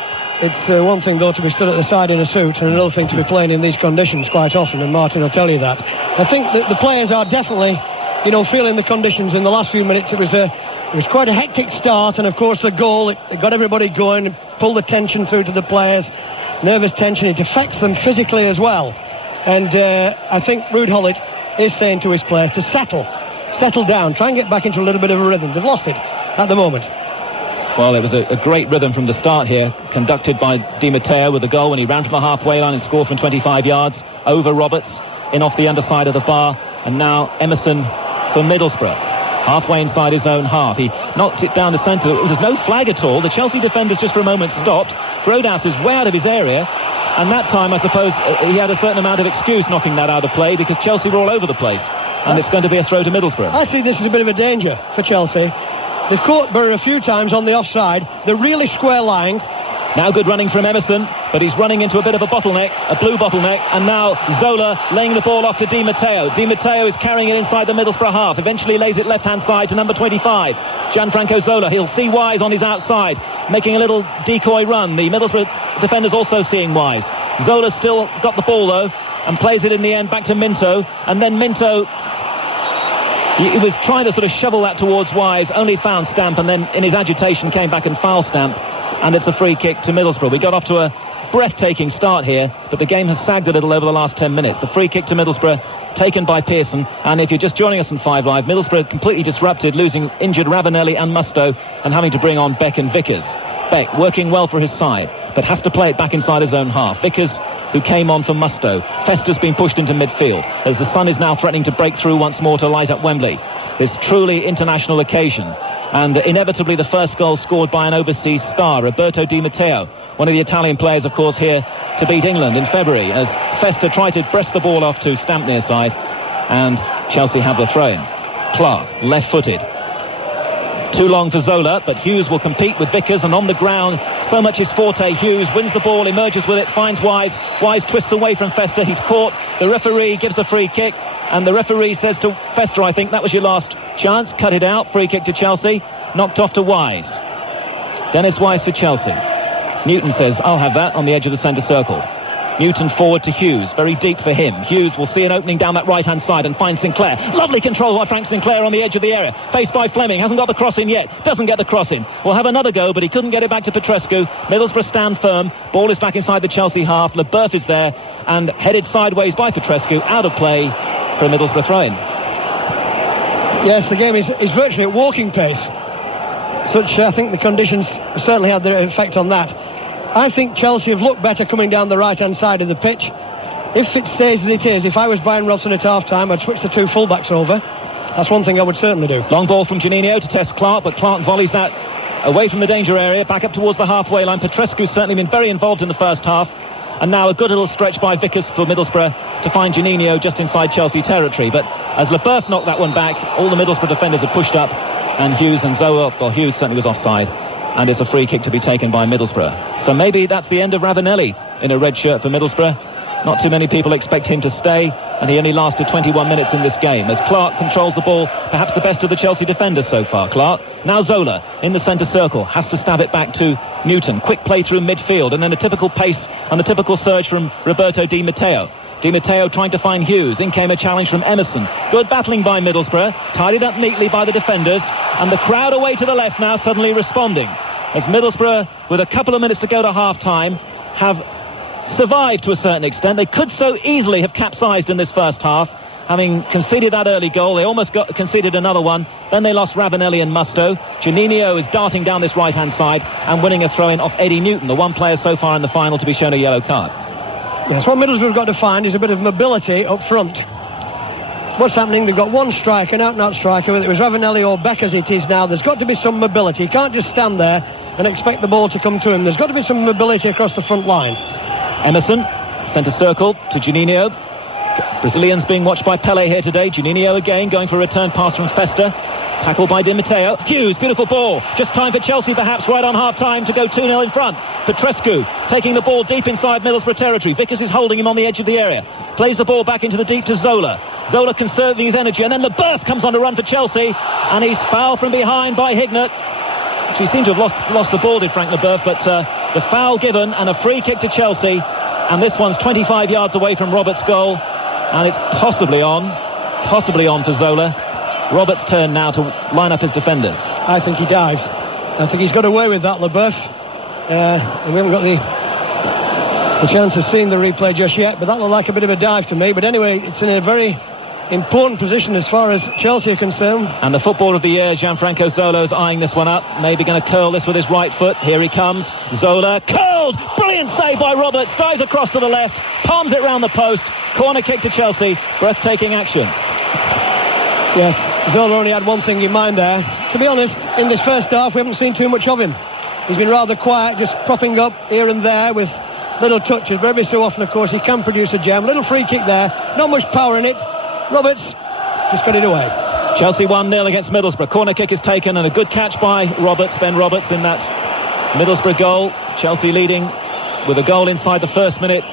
It's one thing, though, to be stood at the side in a suit, and another thing to be playing in these conditions quite often, and Martin will tell you that. I think that the players are definitely, feeling the conditions in the last few minutes. It was quite a hectic start, and of course the goal, it got everybody going, it pulled the tension through to the players. Nervous tension, it affects them physically as well. And I think Ruud Gullit is saying to his players to settle down, try and get back into a little bit of a rhythm. They've lost it at the moment. Well, it was a great rhythm from the start here, conducted by Di Matteo with the goal when he ran from the halfway line and scored from 25 yards over Roberts, in off the underside of the bar, and now Emerson for Middlesbrough, halfway inside his own half. He knocked it down the centre. There's no flag at all. The Chelsea defenders just for a moment stopped. Grodas is way out of his area, and that time I suppose he had a certain amount of excuse knocking that out of play because Chelsea were all over the place, and it's going to be a throw to Middlesbrough. I see this is a bit of a danger for Chelsea. They've caught Bury a few times on the offside. They're really square lying. Now good running from Emerson, but he's running into a bit of a bottleneck, a blue bottleneck, and now Zola laying the ball off to Di Matteo. Di Matteo is carrying it inside the Middlesbrough half, eventually lays it left-hand side to number 25, Gianfranco Zola. He'll see Wise on his outside, making a little decoy run. The Middlesbrough defenders also seeing Wise. Zola still got the ball, though, and plays it in the end back to Minto, and then Minto... He was trying to sort of shovel that towards Wise, only found Stamp, and then in his agitation came back and fouled Stamp, and it's a free kick to Middlesbrough. We got off to a breathtaking start here, but the game has sagged a little over the last 10 minutes. The free kick to Middlesbrough taken by Pearson, and if you're just joining us on 5 Live, Middlesbrough completely disrupted, losing injured Ravanelli and Musto, and having to bring on Beck and Vickers. Beck working well for his side, but has to play it back inside his own half. Vickers, who came on for Musto. Fester's been pushed into midfield as the sun is now threatening to break through once more to light up Wembley. This truly international occasion, and inevitably the first goal scored by an overseas star, Roberto Di Matteo, one of the Italian players, of course, here to beat England in February, as Fester tried to breast the ball off to Stamp near side, and Chelsea have the throw-in. Clark, left-footed. Too long for Zola, but Hughes will compete with Vickers, and on the ground, so much is forte. Hughes wins the ball, emerges with it, finds Wise. Wise twists away from Fester. He's caught. The referee gives the free kick, and the referee says to Fester, I think that was your last chance. Cut it out. Free kick to Chelsea. Knocked off to Wise. Dennis Wise for Chelsea. Newton says, I'll have that, on the edge of the centre circle. Newton forward to Hughes, very deep for him. Hughes will see an opening down that right-hand side and find Sinclair. Lovely control by Frank Sinclair on the edge of the area. Faced by Fleming, hasn't got the cross in yet. Doesn't get the cross in. Will have another go, but he couldn't get it back to Petrescu. Middlesbrough stand firm. Ball is back inside the Chelsea half. Leboeuf is there and headed sideways by Petrescu. Out of play for a Middlesbrough throw-in. Yes, the game is virtually at walking pace. I think the conditions certainly had their effect on that. I think Chelsea have looked better coming down the right-hand side of the pitch. If it stays as it is, if I was Brian Robson at half-time, I'd switch the two full-backs over. That's one thing I would certainly do. Long ball from Juninho to test Clark, but Clark volleys that away from the danger area, back up towards the halfway line. Petrescu's certainly been very involved in the first half. And now a good little stretch by Vickers for Middlesbrough to find Juninho just inside Chelsea territory. But as Leboeuf knocked that one back, all the Middlesbrough defenders are pushed up, and Hughes and Zola, well, Hughes certainly was offside. And it's a free kick to be taken by Middlesbrough. So maybe that's the end of Ravanelli in a red shirt for Middlesbrough. Not too many people expect him to stay, and he only lasted 21 minutes in this game as Clark controls the ball, perhaps the best of the Chelsea defenders so far. Clark, now Zola in the centre circle, has to stab it back to Newton. Quick play through midfield, and then a typical pace and a typical surge from Roberto Di Matteo. Di Matteo trying to find Hughes. In came a challenge from Emerson. Good battling by Middlesbrough, tidied up neatly by the defenders, and the crowd away to the left now suddenly responding. As Middlesbrough, with a couple of minutes to go to half-time, have survived to a certain extent. They could so easily have capsized in this first half, having conceded that early goal. They almost conceded another one. Then they lost Ravanelli and Musto. Juninho is darting down this right-hand side and winning a throw-in off Eddie Newton, the one player so far in the final to be shown a yellow card. Yes, what Middlesbrough have got to find is a bit of mobility up front. What's happening? They've got one striker, an out-and-out striker, whether it was Ravanelli or Beck as it is now. There's got to be some mobility. You can't just stand there and expect the ball to come to him. There's got to be some mobility across the front line. Emerson, centre circle to Juninho. Brazilians being watched by Pele here today. Juninho again going for a return pass from Fester. Tackled by Di Matteo. Hughes, beautiful ball. Just time for Chelsea perhaps right on half-time to go 2-0 in front. Petrescu taking the ball deep inside Middlesbrough territory. Vickers is holding him on the edge of the area. Plays the ball back into the deep to Zola. Zola conserving his energy, and then Leboeuf comes on a run for Chelsea, and he's fouled from behind by Hignett. He seemed to have lost the ball, did Frank Leboeuf, but the foul given and a free kick to Chelsea, and this one's 25 yards away from Roberts' goal, and it's possibly on for Zola. Roberts' turn now to line up his defenders. I think he dived. I think he's got away with that, Leboeuf. And we haven't got the chance of seeing the replay just yet, but that looked like a bit of a dive to me. But anyway, it's in a very important position as far as Chelsea are concerned. And the footballer of the year, Gianfranco Zola, is eyeing this one up. Maybe going to curl this with his right foot. Here he comes. Zola curled. Brilliant save by Roberts. Dives across to the left. Palms it round the post. Corner kick to Chelsea. Breathtaking action. Yes, Zola only had one thing in mind there. To be honest, in this first half, we haven't seen too much of him. He's been rather quiet, just propping up here and there with little touches. But every so often, of course, he can produce a gem. Little free kick there. Not much power in it. Roberts just got it away. Chelsea 1-0 against Middlesbrough. Corner kick is taken and a good catch by Roberts, Ben Roberts, in that Middlesbrough goal. Chelsea leading with a goal inside the first minute,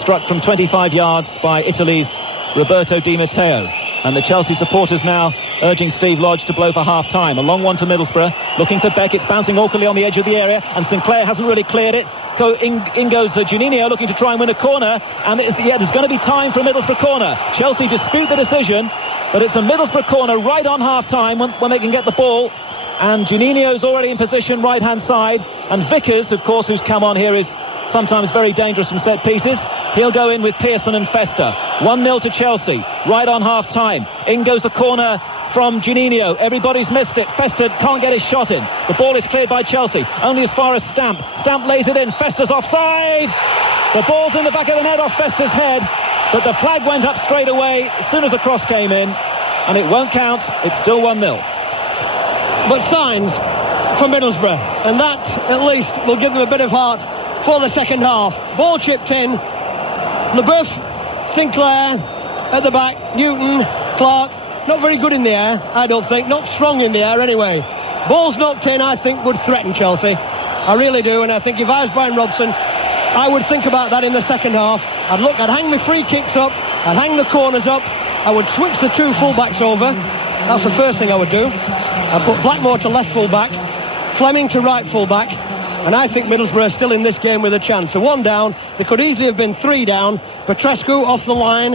struck from 25 yards by Italy's Roberto Di Matteo. And the Chelsea supporters now urging Steve Lodge to blow for half-time. A long one to Middlesbrough, looking for Beck. It's bouncing awkwardly on the edge of the area, and Sinclair hasn't really cleared it. So in goes Juninho, looking to try and win a corner, and there's going to be time for a Middlesbrough corner. Chelsea dispute the decision, but it's a Middlesbrough corner right on half-time when they can get the ball. And Juninho's already in position, right-hand side, and Vickers, of course, who's come on here, is sometimes very dangerous from set pieces. He'll go in with Pearson and Fester. 1-0 to Chelsea, right on half-time. In goes the corner from Juninho. Everybody's missed it. Fester can't get his shot in. The ball is cleared by Chelsea, only as far as Stamp. Stamp lays it in. Fester's offside. The ball's in the back of the net off Fester's head, but the flag went up straight away as soon as the cross came in, and it won't count. It's still 1-0. But signs for Middlesbrough, and that at least will give them a bit of heart for the second half. Ball chipped in. LeBeuf, Sinclair at the back, Newton, Clark. Not very good in the air, I don't think. Not strong in the air anyway. Balls knocked in, I think, would threaten Chelsea. I really do, and I think if I was Brian Robson, I would think about that in the second half. I'd hang my free kicks up, I'd hang the corners up, I would switch the two fullbacks over. That's the first thing I would do. I'd put Blackmore to left fullback, Fleming to right fullback, and I think Middlesbrough are still in this game with a chance. So 1 down, there could easily have been 3 down. Petrescu off the line,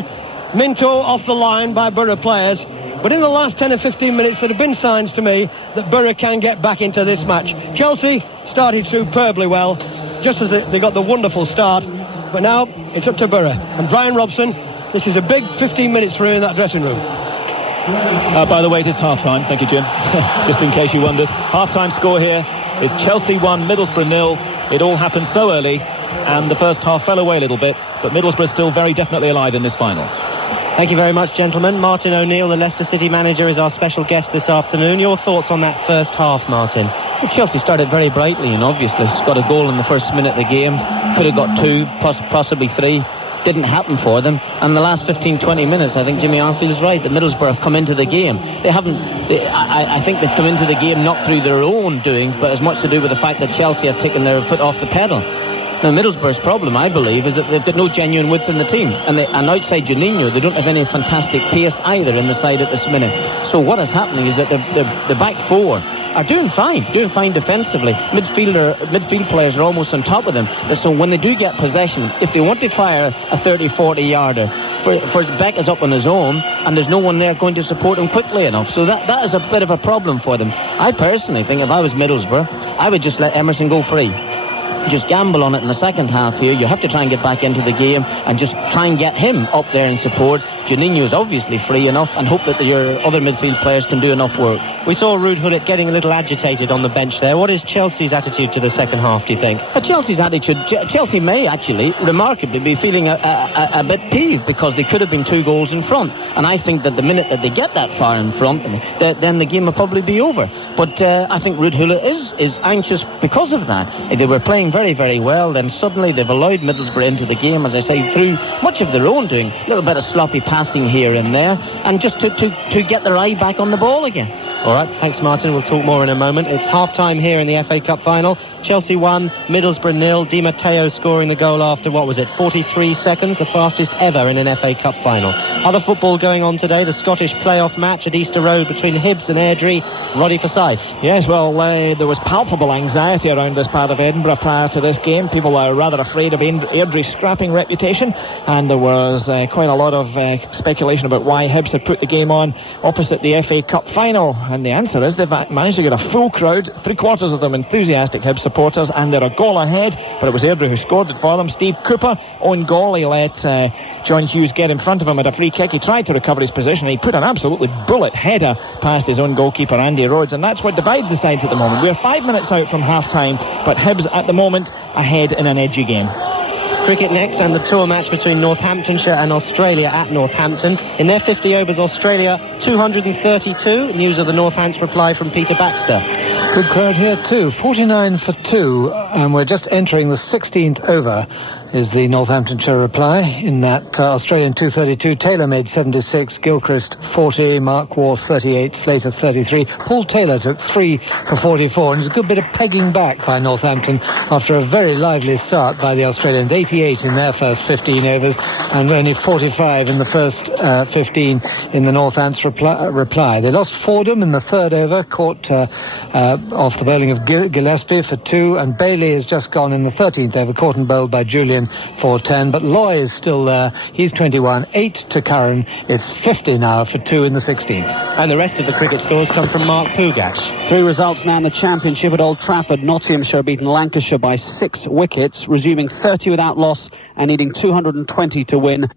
Minto off the line by Borough players. But in the last 10 or 15 minutes, there have been signs to me that Borough can get back into this match. Chelsea started superbly well, just as they got the wonderful start. But now it's up to Borough. And Brian Robson, this is a big 15 minutes for him in that dressing room. By the way, it is half-time. Thank you, Jim. Just in case you wondered. Half-time score here is Chelsea 1, Middlesbrough 0. It all happened so early, and the first half fell away a little bit. But Middlesbrough is still very definitely alive in this final. Thank you very much, gentlemen. Martin O'Neill, the Leicester City manager, is our special guest this afternoon. Your thoughts on that first half, Martin? Well, Chelsea started very brightly and obviously got a goal in the first minute of the game. Could have got 2, possibly 3. Didn't happen for them. And the last 15-20 minutes, I think Jimmy Arfield is right, that Middlesbrough have come into the game. I think they've come into the game not through their own doings, but as much to do with the fact that Chelsea have taken their foot off the pedal. Now, Middlesbrough's problem, I believe, is that they've got no genuine width in the team. And outside Juninho, they don't have any fantastic pace either in the side at this minute. So what is happening is that the back four are doing fine defensively. Midfield players are almost on top of them. So when they do get possession, if they want to fire a 30-40 yarder, for Beck is up on his own, and there's no one there going to support him quickly enough. So that is a bit of a problem for them. I personally think if I was Middlesbrough, I would just let Emerson go free. Just gamble on it in the second half here. You have to try and get back into the game and just try and get him up there in support. Juninho is obviously free enough, and hope that your other midfield players can do enough work. We saw Ruud Gullit getting a little agitated on the bench there. What is Chelsea's attitude to the second half, do you think? Chelsea's attitude, Chelsea may actually remarkably be feeling a bit peeved because they could have been 2 goals in front, and I think that the minute that they get that far in front, then the game will probably be over. But I think Ruud Gullit is anxious because of that. They were playing very, very well, then suddenly they've allowed Middlesbrough into the game, as I say, through much of their own doing, a little bit of sloppy passing here and there, and just to get their eye back on the ball again. All right, thanks Martin, we'll talk more in a moment. It's half-time here in the FA Cup final. Chelsea 1, Middlesbrough 0. Di Matteo scoring the goal after, 43 seconds, the fastest ever in an FA Cup final. Other football going on today, the Scottish playoff match at Easter Road between Hibs and Airdrie. Roddy Forsyth. Yes, well, there was palpable anxiety around this part of Edinburgh prior to this game. People were rather afraid of Airdrie's scrapping reputation, and there was quite a lot of speculation about why Hibs had put the game on opposite the FA Cup final, and the answer is they've managed to get a full crowd, 3/4 of them enthusiastic Hibs supporters, and they're a goal ahead, but it was Airdrie who scored it for them. Steve Cooper, own goal. He let John Hughes get in front of him at a free kick. He tried to recover his position, and he put an absolutely bullet header past his own goalkeeper Andy Rhodes, and that's what divides the sides at the moment. We're 5 minutes out from half-time, but Hibs at the moment ahead in an edgy game. Cricket next, and the tour match between Northamptonshire and Australia at Northampton. In their 50 overs, Australia 232. News of the Northants reply from Peter Baxter. Good crowd here too, 49 for 2, and we're just entering the 16th over, is the Northamptonshire reply. In that Australian 232, Taylor made 76, Gilchrist 40, Mark Waugh 38, Slater 33. Paul Taylor took 3 for 44, and it's a good bit of pegging back by Northampton after a very lively start by the Australians. 88 in their first 15 overs, and only 45 in the first 15 in the Northants reply. They lost Fordham in the third over, caught off the bowling of Gillespie for 2, and Bailey has just gone in the 13th over, caught and bowled by Julian for 10, but Loy is still there. He's 21, 8 to Curran. It's 50 now for 2 in the 16th. And the rest of the cricket scores come from Mark Pugach. 3 results now in the Championship at Old Trafford. Nottinghamshire beaten Lancashire by 6 wickets, resuming 30 without loss and needing 220 to win.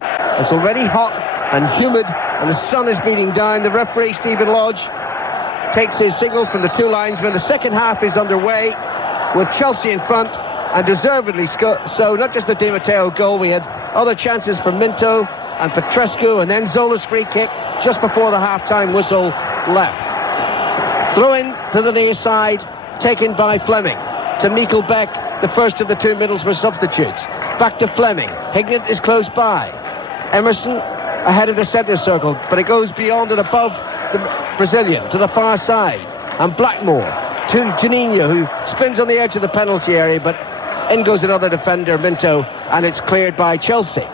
It's already hot and humid, and the sun is beating down. The referee, Stephen Lodge, takes his signal from the 2 linesmen. The second half is underway with Chelsea in front, and deservedly so. Not just the Di Matteo goal, we had other chances from Minto and Petrescu, and then Zola's free kick just before the half-time whistle left. Throw in to the near side, taken by Fleming. To Mikkel Beck, the first of the 2 Middlesbrough substitutes. Back to Fleming. Hignett is close by. Emerson ahead of the centre circle, but it goes beyond and above the Brazilian to the far side, and Blackmore to Juninho, who spins on the edge of the penalty area, but in goes another defender, Minto, and it's cleared by Chelsea.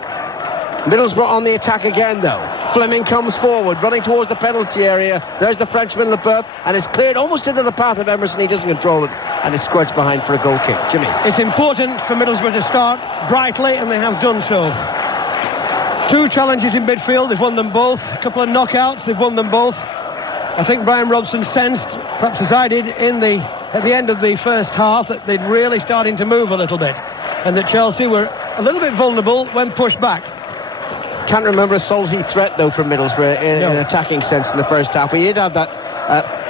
Middlesbrough on the attack again though. Fleming comes forward, running towards the penalty area. There's the Frenchman Leboeuf, and it's cleared almost into the path of Emerson. He doesn't control it, and it squirts behind for a goal kick. Jimmy. It's important for Middlesbrough to start brightly, and they have done so. 2 challenges in midfield, they've won them both. A couple of knockouts, they've won them both. I think Brian Robson sensed, perhaps as I did at the end of the first half, that they'd really starting to move a little bit, and that Chelsea were a little bit vulnerable when pushed back. Can't remember a salty threat though from Middlesbrough in an attacking sense in the first half. We did have that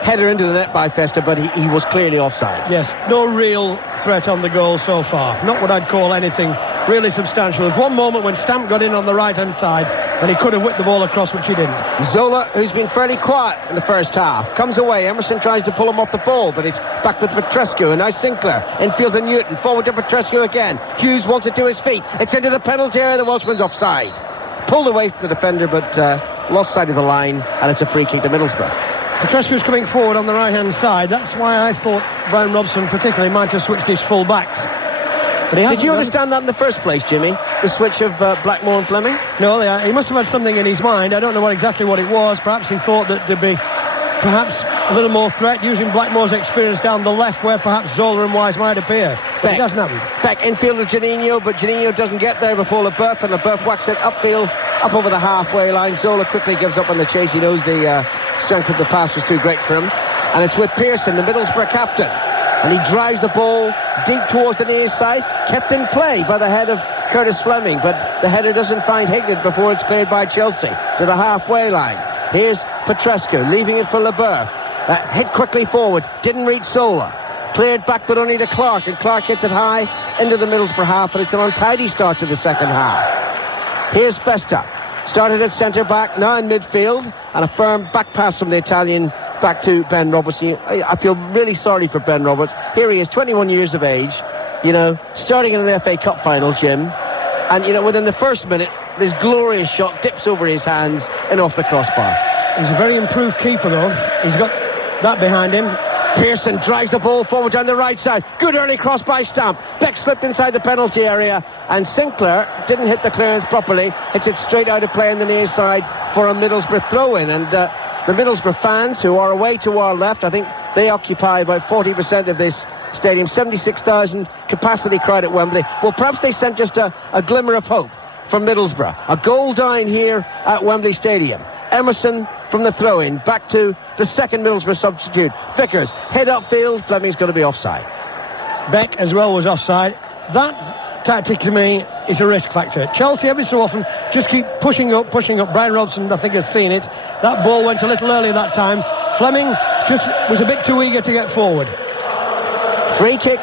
header into the net by Festa, but he was clearly offside. Yes, no real threat on the goal so far. Not what I'd call anything really substantial. There's one moment when Stamp got in on the right-hand side, and he could have whipped the ball across, which he didn't. Zola, who's been fairly quiet in the first half, comes away. Emerson tries to pull him off the ball, but it's back with Petrescu, and now Sinclair. Infield to Newton, forward to Petrescu again. Hughes wants it to his feet. It's into the penalty area, the Welshman's offside. Pulled away from the defender, but lost sight of the line, and it's a free kick to Middlesbrough. Petrescu's coming forward on the right-hand side. That's why I thought Brian Robson particularly might have switched his full backs. But did you understand that in the first place, Jimmy? The switch of Blackmore and Fleming? No, he must have had something in his mind. I don't know exactly what it was. Perhaps he thought that there'd be perhaps a little more threat using Blackmore's experience down the left, where perhaps Zola and Wise might appear. But it doesn't happen. Beck infield of Juninho, but Juninho doesn't get there before Leboeuf, and Leboeuf whacks it upfield, up over the halfway line. Zola quickly gives up on the chase. He knows the strength of the pass was too great for him. And it's with Pearson, the Middlesbrough captain. And he drives the ball deep towards the near side, kept in play by the head of Curtis Fleming, but the header doesn't find Hignett before it's cleared by Chelsea to the halfway line. Here's Petrescu, leaving it for Leboeuf. Hit quickly forward, didn't reach Zola. Cleared back, but only to Clark, and Clark hits it high into the Middlesbrough half, and it's an untidy start to the second half. Here's Festa, started at centre-back, now in midfield, and a firm back pass from the Italian back to Ben Roberts. I feel really sorry for Ben Roberts. Here he is, 21 years of age, starting in an FA Cup final, Jim, and, within the first minute, this glorious shot dips over his hands and off the crossbar. He's a very improved keeper, though. He's got that behind him. Pearson drives the ball forward down the right side. Good early cross by Stamp. Beck slipped inside the penalty area, and Sinclair didn't hit the clearance properly. Hits it straight out of play on the near side for a Middlesbrough throw-in. And the Middlesbrough fans, who are away to our left, I think they occupy about 40% of this Stadium, 76,000 capacity crowd at Wembley. Well, perhaps they sent just a glimmer of hope from Middlesbrough. A goal down here at Wembley Stadium. Emerson from the throw-in, back to the second Middlesbrough substitute. Vickers, head upfield, Fleming's going to be offside. Beck as well was offside. That tactic to me is a risk factor. Chelsea every so often just keep pushing up. Brian Robson, I think, has seen it. That ball went a little early that time. Fleming just was a bit too eager to get forward. Free kick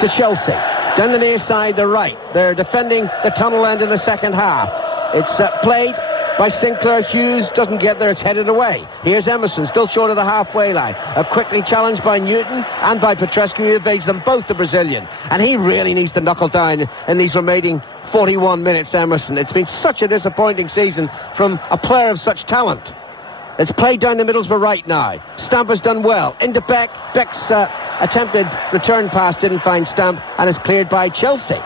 to Chelsea. Down the near side, the right. They're defending the tunnel end in the second half. It's played by Sinclair. Hughes doesn't get there, it's headed away. Here's Emerson, still short of the halfway line. Quickly challenged by Newton and by Petrescu, who evades them both, the Brazilian. And he really needs to knuckle down in these remaining 41 minutes, Emerson. It's been such a disappointing season from a player of such talent. It's played down the Middlesbrough right now. Stamp has done well. Into Beck. Beck's attempted return pass didn't find Stamp and is cleared by Chelsea.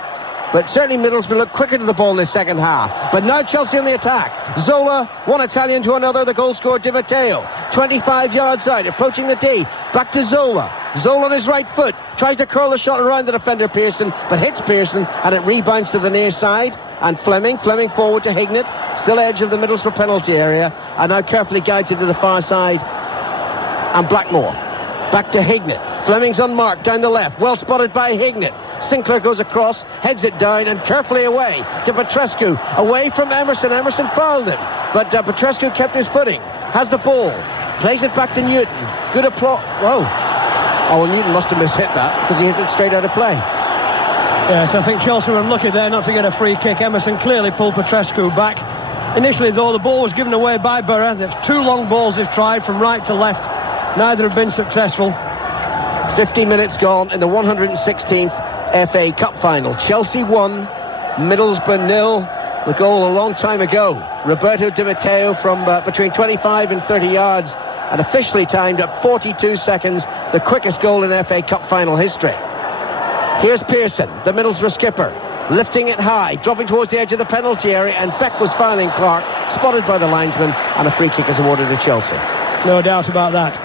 But certainly Middlesbrough look quicker to the ball in the second half. But now Chelsea on the attack. Zola, one Italian to another, the goal scorer Di Matteo. 25 yards out, approaching the D. Back to Zola. Zola on his right foot. Tries to curl the shot around the defender Pearson, but hits Pearson, and it rebounds to the near side. And Fleming forward to Hignett. Still edge of the Middlesbrough penalty area. And now carefully guided to the far side. And Blackmore. Back to Hignett. Fleming's unmarked down the left. Well spotted by Hignett. Sinclair goes across, heads it down and carefully away to Petrescu. Away from Emerson. Emerson fouled him. But Petrescu kept his footing. Has the ball. Plays it back to Newton. Good applause. Whoa. Oh, well, Newton must have mishit that because he hit it straight out of play. Yes, I think Chelsea were unlucky there not to get a free kick. Emerson clearly pulled Petrescu back. Initially, though, the ball was given away by Borough. There's two long balls they've tried from right to left. Neither have been successful. 50 minutes gone in the 116th FA Cup final. Chelsea 1, Middlesbrough 0. The goal a long time ago. Roberto Di Matteo from between 25 and 30 yards, and officially timed at 42 seconds, the quickest goal in FA Cup final history. Here's Pearson, the Middlesbrough skipper, lifting it high, dropping towards the edge of the penalty area, and Beck was fouling Clark, spotted by the linesman, and a free kick is awarded to Chelsea. No doubt about that.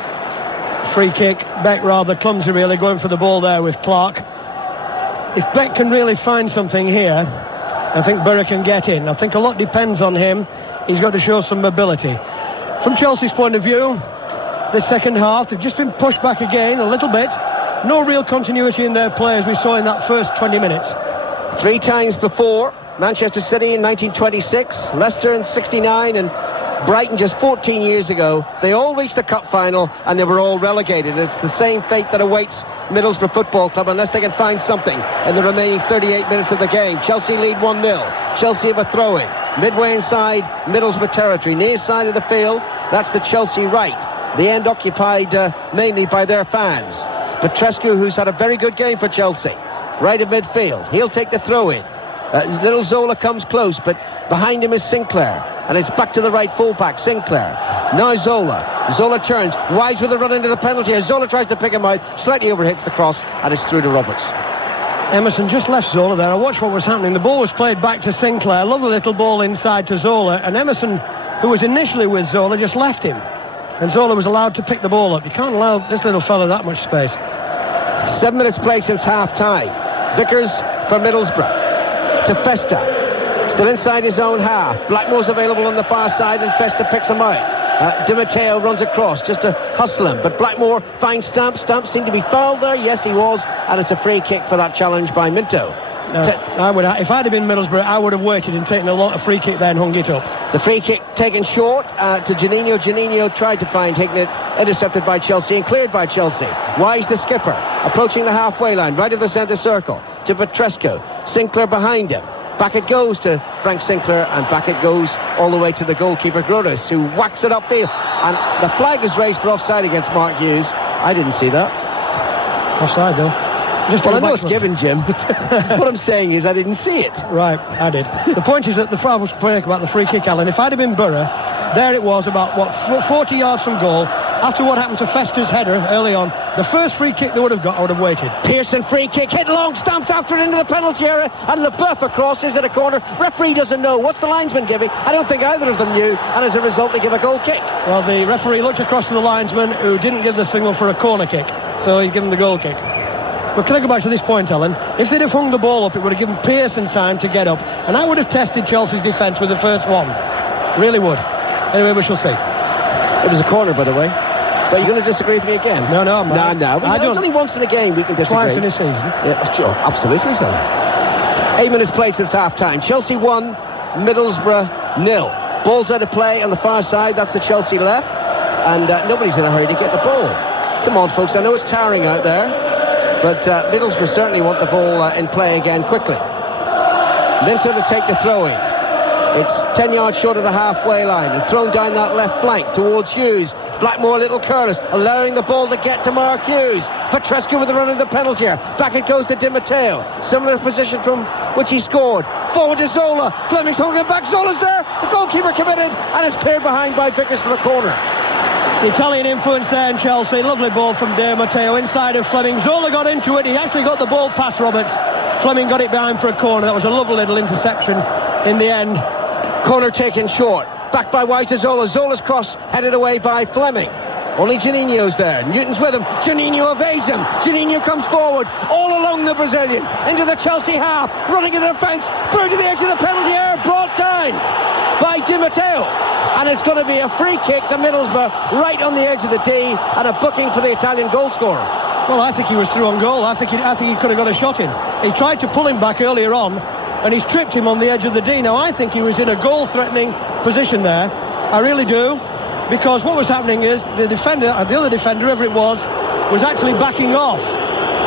Free kick, Beck rather clumsy really, going for the ball there with Clark. If Beck can really find something here, I think Borough can get in. I think a lot depends on him. He's got to show some mobility. From Chelsea's point of view, this second half, they've just been pushed back again a little bit. No real continuity in their play as we saw in that first 20 minutes. 3 times before, Manchester City in 1926, Leicester in 69, and Brighton just 14 years ago. They all reached the cup final and they were all relegated. It's the same fate that awaits Middlesbrough Football Club unless they can find something in the remaining 38 minutes of the game. Chelsea lead 1-0. Chelsea have a throw-in. Midway inside Middlesbrough territory, near side of the field. That's the Chelsea right. The end occupied mainly by their fans. Petrescu, who's had a very good game for Chelsea, right at midfield. He'll take the throw-in. Little Zola comes close, but behind him is Sinclair. And it's back to the right fullback, Sinclair. Now Zola. Zola turns. Wise with a run into the penalty area. Zola tries to pick him out. Slightly overhits the cross, and it's through to Roberts. Emerson just left Zola there. I watched what was happening. The ball was played back to Sinclair. Lovely little ball inside to Zola. And Emerson, who was initially with Zola, just left him. And Zola was allowed to pick the ball up. You can't allow this little fella that much space. 7 minutes played since half-time. Vickers for Middlesbrough. To Festa. Still inside his own half. Blackmore's available on the far side and Festa picks him out. Di Matteo runs across just to hustle him. But Blackmore finds Stamp. Stamp seemed to be fouled there. Yes, he was. And it's a free kick for that challenge by Minto. If I'd have been Middlesbrough, I would have waited and taken a free kick there and hung it up. The free kick taken short to Janino. Janino tried to find Hignett, intercepted by Chelsea and cleared by Chelsea. Wise the skipper, approaching the halfway line, right of the centre circle, to Petrescu. Sinclair behind him. Back it goes to Frank Sinclair, and back it goes all the way to the goalkeeper, Grodas, who whacks it upfield. And the flag is raised for offside against Mark Hughes. I didn't see that. Offside, though. Well, I know it's given, Jim, but what I'm saying is I didn't see it. Right, I did. The point is that the crowd was complaining about the free kick, Alan. If I'd have been Borough, there it was about, 40 yards from goal. After what happened to Festa's header early on, the first free kick they would have got, I would have waited. Pearson free kick, hit long, stamps after it into the penalty area, and LeBeuf across is at a corner. Referee doesn't know. What's the linesman giving? I don't think either of them knew, and as a result they give a goal kick. Well, the referee looked across to the linesman, who didn't give the signal for a corner kick, so he's given the goal kick. But can I go back to this point, Alan? If they'd have hung the ball up, it would have given Pearson time to get up, and I would have tested Chelsea's defence with the first one. Really would. Anyway, we shall see. It was a corner, by the way. But you're going to disagree with me again? No, I'm not. No. It's only once in a game we can disagree. Twice in a season. Yeah, sure, absolutely so. 8 minutes played since half-time. Chelsea 1, Middlesbrough 0. Ball's out of play on the far side. That's the Chelsea left. And nobody's in a hurry to get the ball. Come on, folks. I know it's tiring out there. But Middlesbrough certainly want the ball in play again quickly. Minter to take the throw-in. It's 10 yards short of the halfway line and thrown down that left flank towards Hughes. Blackmore a little careless, allowing the ball to get to Mark Hughes. Petrescu with the run of the penalty here. Back it goes to Di Matteo. Similar position from which he scored. Forward to Zola. Fleming's holding it back. Zola's there. The goalkeeper committed, and it's cleared behind by Vickers for the corner. The Italian influence there in Chelsea. Lovely ball from Di Matteo inside of Fleming. Zola got into it. He actually got the ball past Roberts. Fleming got it behind for a corner. That was a lovely little interception in the end. Corner taken short. Back by Wise to Zola. Zola's cross headed away by Fleming. Only Juninho's there. Newton's with him. Juninho evades him. Juninho comes forward. All along the Brazilian. Into the Chelsea half. Running into the fence. Through to the edge of the penalty area. Brought down by Di Matteo. And it's going to be a free kick to Middlesbrough right on the edge of the D, and a booking for the Italian goal scorer. Well, I think he was through on goal. I think he could have got a shot in. He tried to pull him back earlier on, and he's tripped him on the edge of the D. Now, I think he was in a goal-threatening position there. I really do, because what was happening is the defender, the other defender, whoever it was actually backing off.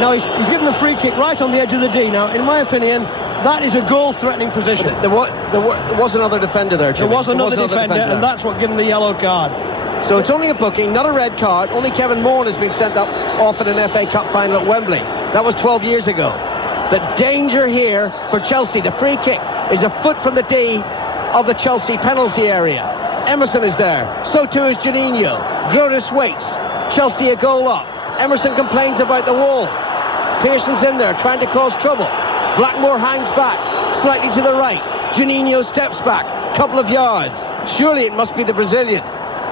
Now, he's given the free kick right on the edge of the D. Now, in my opinion, that is a goal-threatening position. There was another defender there, Jimmy. There was another defender, and that's what gave him the yellow card. So it's only a booking, not a red card. Only Kevin Moran has been sent off in an FA Cup final at Wembley. That was 12 years ago. The danger here for Chelsea, the free kick, is a foot from the D of the Chelsea penalty area. Emerson is there. So too is Juninho. Grotus waits. Chelsea a goal up. Emerson complains about the wall. Pearson's in there trying to cause trouble. Blackmore hangs back, slightly to the right. Juninho steps back, couple of yards. Surely it must be the Brazilian.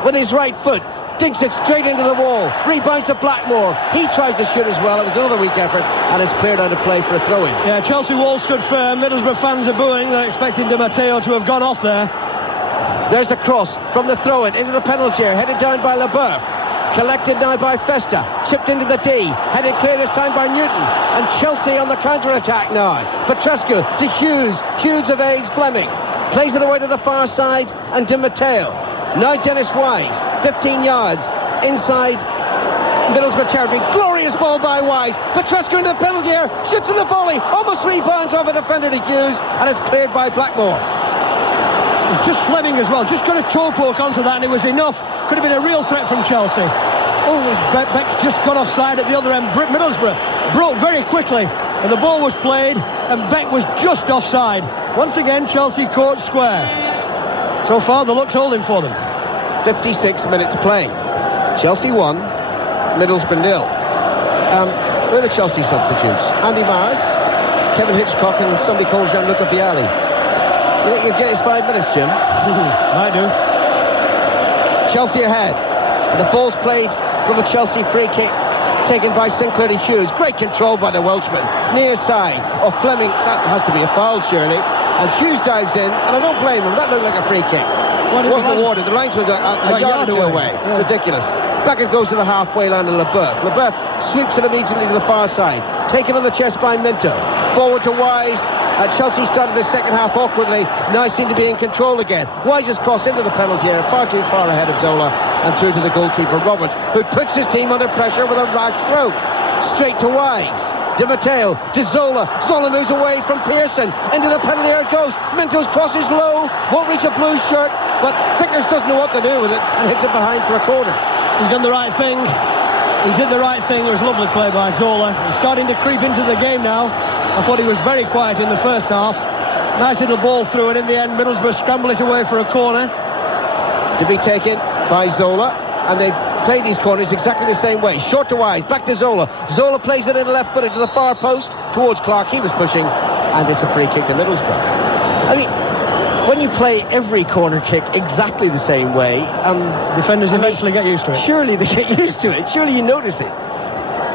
With his right foot, dinks it straight into the wall. Rebounds to Blackmore. He tries to shoot as well. It was another weak effort, and it's cleared out of play for a throw-in. Yeah, Chelsea wall stood firm. Middlesbrough fans are booing. They're expecting Di Matteo to have gone off there. There's the cross from the throw-in into the penalty area, headed down by Leboeuf. Collected now by Festa, chipped into the D, headed clear this time by Newton, and Chelsea on the counter-attack now. Petrescu to Hughes, Hughes evades Fleming, plays it away to the far side, and Di Matteo. Now Dennis Wise, 15 yards inside Middlesbrough territory. Glorious ball by Wise. Petrescu into the penalty area, shoots in the volley, almost rebounds off a defender to Hughes, and it's cleared by Blackmore. Just Fleming as well, just got a toe poke onto that, and it was enough. Could have been a real threat from Chelsea. Oh, Beck's just got offside at the other end. Middlesbrough broke very quickly, and the ball was played, and Beck was just offside. Once again, Chelsea caught square. So far, the luck's holding for them. 56 minutes played. Chelsea 1, Middlesbrough 0. Who are the Chelsea substitutes? Andy Maris, Kevin Hitchcock, and somebody called Gianluca Vialli. You think you'll get his 5 minutes, Jim? I do. Chelsea ahead. And the ball's played from a Chelsea free kick taken by Sinclair to Hughes. Great control by the Welshman. Near side of Fleming. That has to be a foul, surely. And Hughes dives in, and I don't blame him. That looked like a free kick. It wasn't awarded. The linesman's a yard or two away. Yeah. Ridiculous. Back it goes to the halfway line of Leboeuf. Leboeuf sweeps it immediately to the far side. Taken on the chest by Minto. Forward to Wise. Chelsea started the second half awkwardly. Now seem to be in control again. Wise's cross into the penalty area, far too far ahead of Zola, and through to the goalkeeper Roberts, who puts his team under pressure with a rash throw. Straight to Wise. Di Matteo to Zola. Zola moves away from Pearson. Into the penalty area it goes. Minto's cross is low. Won't reach a blue shirt, but Vickers doesn't know what to do with it and hits it behind for a corner. He's done the right thing. He did the right thing. There was lovely play by Zola. He's starting to creep into the game now. I thought he was very quiet in the first half. Nice little ball through, and in the end, Middlesbrough scramble it away for a corner. To be taken by Zola, and they play these corners exactly the same way. Short to Wise, back to Zola. Zola plays it in left-footed to the far post towards Clark. He was pushing, and it's a free kick to Middlesbrough. I mean, when you play every corner kick exactly the same way, defenders eventually get used to it. Surely they get used to it. Surely you notice it.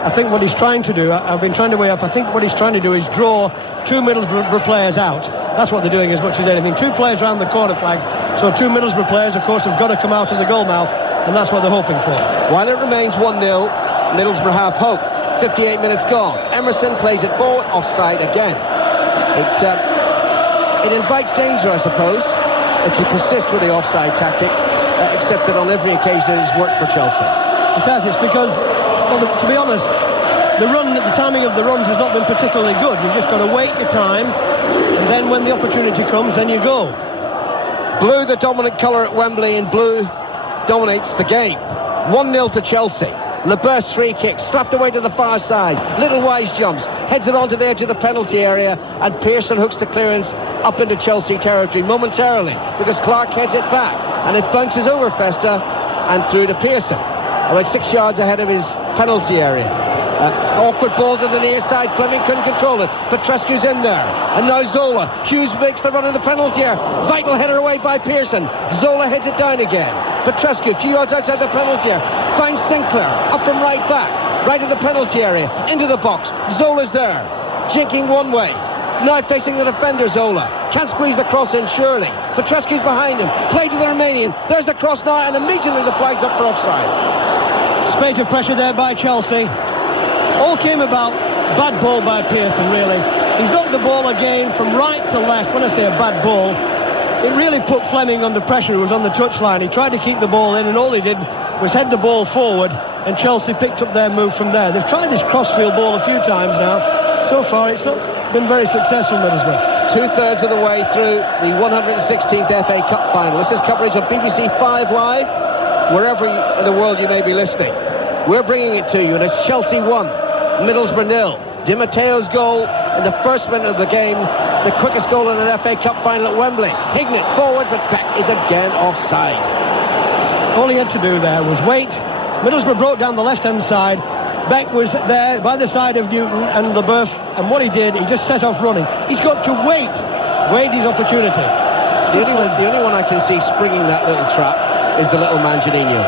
I think what he's trying to do, I've been trying to weigh up, I think what he's trying to do is draw two Middlesbrough players out. That's what they're doing as much as anything. Two players around the corner flag, so two Middlesbrough players, of course, have got to come out of the goal mouth, and that's what they're hoping for. While it remains 1-0, Middlesbrough have hope. 58 minutes gone. Emerson plays it forward, offside again. It invites danger, I suppose, if you persist with the offside tactic, except that on every occasion it has worked for Chelsea. It has. It's because, well, to be honest, the timing of the runs has not been particularly good. You've just got to wait your time, and then when the opportunity comes, then you go. Blue, the dominant colour at Wembley, and blue dominates the game. 1-0 to Chelsea. Leboeuf's free kick, slapped away to the far side. Little Wise jumps, heads it onto the edge of the penalty area, and Pearson hooks the clearance up into Chelsea territory momentarily, because Clark heads it back, and it bounces over Festa and through to Pearson, about 6 yards ahead of his penalty area. Awkward ball to the near side. Fleming couldn't control it. Petrescu's in there, and now Zola. Hughes makes the run in the penalty area. Vital header away by Pearson. Zola heads it down again. Petrescu, a few yards outside the penalty area, finds Sinclair up from right back, right of the penalty area, into the box. Zola's there, jinking one way. Now facing the defender, Zola. Can't squeeze the cross in, surely. Petrescu's behind him. Play to the Romanian. There's the cross now, and immediately the flag's up for offside. Spate of pressure there by Chelsea. All came about bad ball by Pearson, really. He's knocked the ball again from right to left. When I say a bad ball, it really put Fleming under pressure, who was on the touchline. He tried to keep the ball in, and all he did was head the ball forward, and Chelsea picked up their move from there. They've tried this crossfield ball a few times now. So far, it's not been very successful, Middlesbrough. 2/3 of the way through the 116th FA Cup final. This is coverage of BBC 5 Live, wherever in the world you may be listening. We're bringing it to you, and it's Chelsea 1, Middlesbrough 0. Di Matteo's goal in the first minute of the game, the quickest goal in an FA Cup final at Wembley. Hignett forward, but Beck is again offside. All he had to do there was wait. Middlesbrough broke down the left-hand side. Beck was there by the side of Newton and Leboeuf, and what he did, he just set off running. He's got to wait his opportunity. The only one I can see springing that little trap is the little man Janino.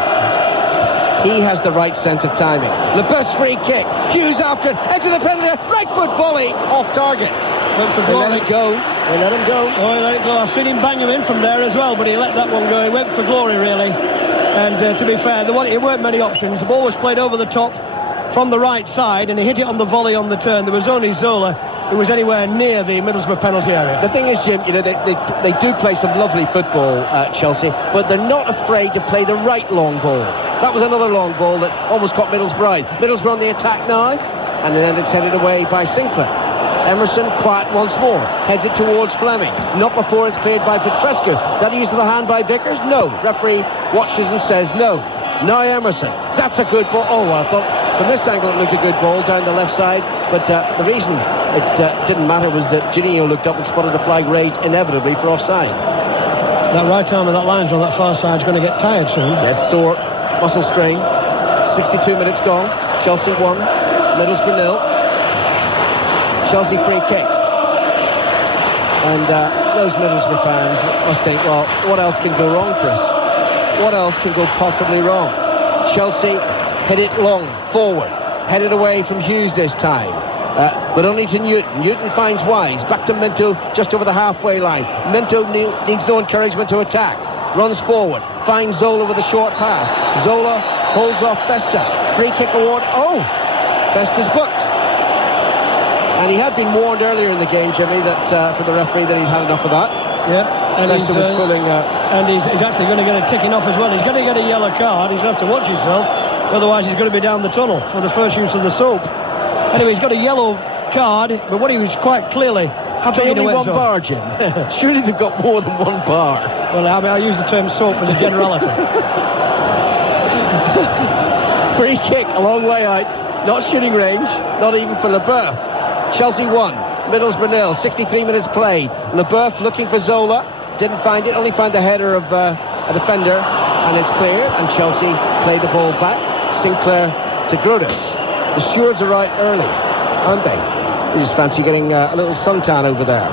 He has the right sense of timing. Leboeuf's free kick. Hughes after it. Edge of the penalty. Right foot volley. Off target. They let it go. They let him go. Oh, he let it go. I've seen him bang him in from there as well, but he let that one go. He went for glory, really. And to be fair, there weren't many options. The ball was played over the top from the right side, and he hit it on the volley on the turn. There was only Zola who was anywhere near the Middlesbrough penalty area. The thing is, Jim, you know, they do play some lovely football, Chelsea, but they're not afraid to play the right long ball. That was another long ball that almost caught Middlesbrough. Middlesbrough on the attack now, and then it's headed away by Sinclair. Emerson quiet once more, heads it towards Fleming. Not before it's cleared by Petrescu. That used of the hand by Vickers? No. Referee watches and says no. Now Emerson. That's a good ball. Oh, I thought from this angle it looked a good ball down the left side, but the reason it didn't matter was that Janino looked up and spotted the flag raised inevitably for offside. That right arm of that linesman on that far side is going to get tired soon. Yes, sore muscle strain. 62 minutes gone. Chelsea 1, Middlesbrough 0. Chelsea free kick. And those Middlesbrough fans must think, well, what else can go wrong for us? What else can go possibly wrong? Chelsea hit it long, forward, headed away from Hughes this time. But only to Newton. Newton finds Wise. Back to Minto, just over the halfway line. Minto needs no encouragement to attack. Runs forward. Finds Zola with a short pass. Zola holds off Festa. Free kick award. Oh! Festa's booked. And he had been warned earlier in the game, Jimmy, that for the referee that he'd had enough of that. Yeah. And Festa was pulling... and he's actually going to get a ticking off as well. He's going to get a yellow card. He's going to have to watch himself. Otherwise, he's going to be down the tunnel for the first use of the soap. Anyway, he's got a yellow card, but what he was quite clearly... Only one bar, Jim. Surely they've got more than one bar. Well, I use the term soap as a generality. Free kick, a long way out. Not shooting range, not even for Leboeuf. Chelsea 1, Middlesbrough 0, 63 minutes played. Leboeuf looking for Zola, didn't find it, only found the header of a defender, and it's clear, and Chelsea played the ball back. Sinclair to Grudis. The stewards are out early, aren't they? They just fancy getting a little suntan over there.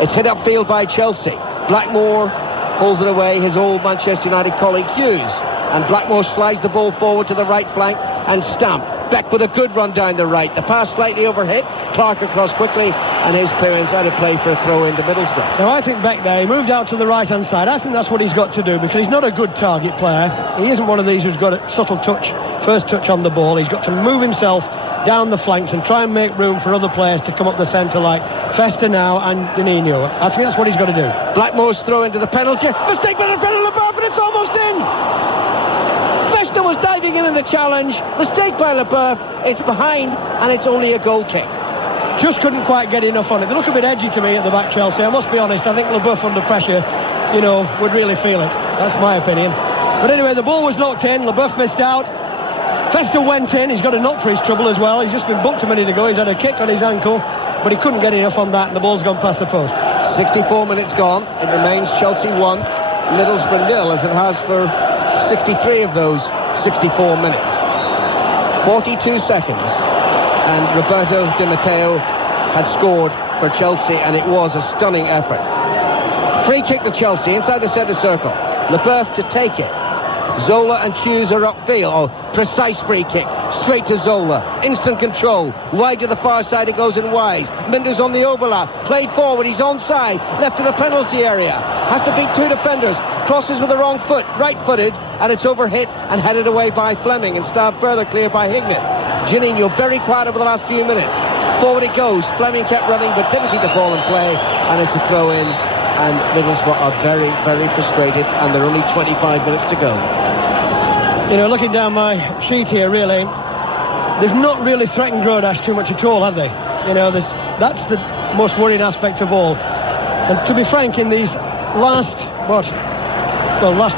It's hit upfield by Chelsea. Blackmore pulls it away, his old Manchester United colleague Hughes. And Blackmore slides the ball forward to the right flank, and Stamp Beck with a good run down the right. The pass slightly overhit. Clark across quickly, and his clearance out of play for a throw into Middlesbrough. Now I think Beck there, he moved out to the right hand side. I think that's what he's got to do, because he's not a good target player. He isn't one of these who's got a subtle touch, first touch on the ball. He's got to move himself down the flanks and try and make room for other players to come up the centre, like Festa now and Juninho. I think that's what he's got to do. Blackmore's throw into the penalty. Mistake by the fellow LeBeuf, and it's almost in. Festa was diving in the challenge. Mistake by LeBeuf. It's behind, and it's only a goal kick. Just couldn't quite get enough on it. They look a bit edgy to me at the back, Chelsea. I must be honest. I think LeBeuf under pressure, would really feel it. That's my opinion. But anyway, the ball was knocked in. LeBeuf missed out. Festa went in. He's got a knock for his trouble as well. He's just been booked a minute ago. He's had a kick on his ankle, but he couldn't get enough on that, and the ball's gone past the post. 64 minutes gone. It remains Chelsea 1, Middlesbrough 0, as it has for 63 of those 64 minutes. 42 seconds, and Roberto Di Matteo had scored for Chelsea, and it was a stunning effort. Free kick to Chelsea inside the centre circle. LeBeuf to take it. Zola and Hughes are upfield. Oh, precise free kick. Straight to Zola. Instant control. Wide to the far side, it goes in wide. Mendes on the overlap. Played forward, he's onside. Left to the penalty area. Has to beat two defenders. Crosses with the wrong foot. Right-footed. And it's overhit and headed away by Fleming and stabbed further clear by Hignett. Juninho very quiet over the last few minutes. Forward it goes. Fleming kept running but didn't keep the ball in play. And it's a throw-in. And Middlesbrough are very, very frustrated, and there are only 25 minutes to go. Looking down my sheet here, really, they've not really threatened Grodash too much at all, have they? That's the most worrying aspect of all. And to be frank, in these last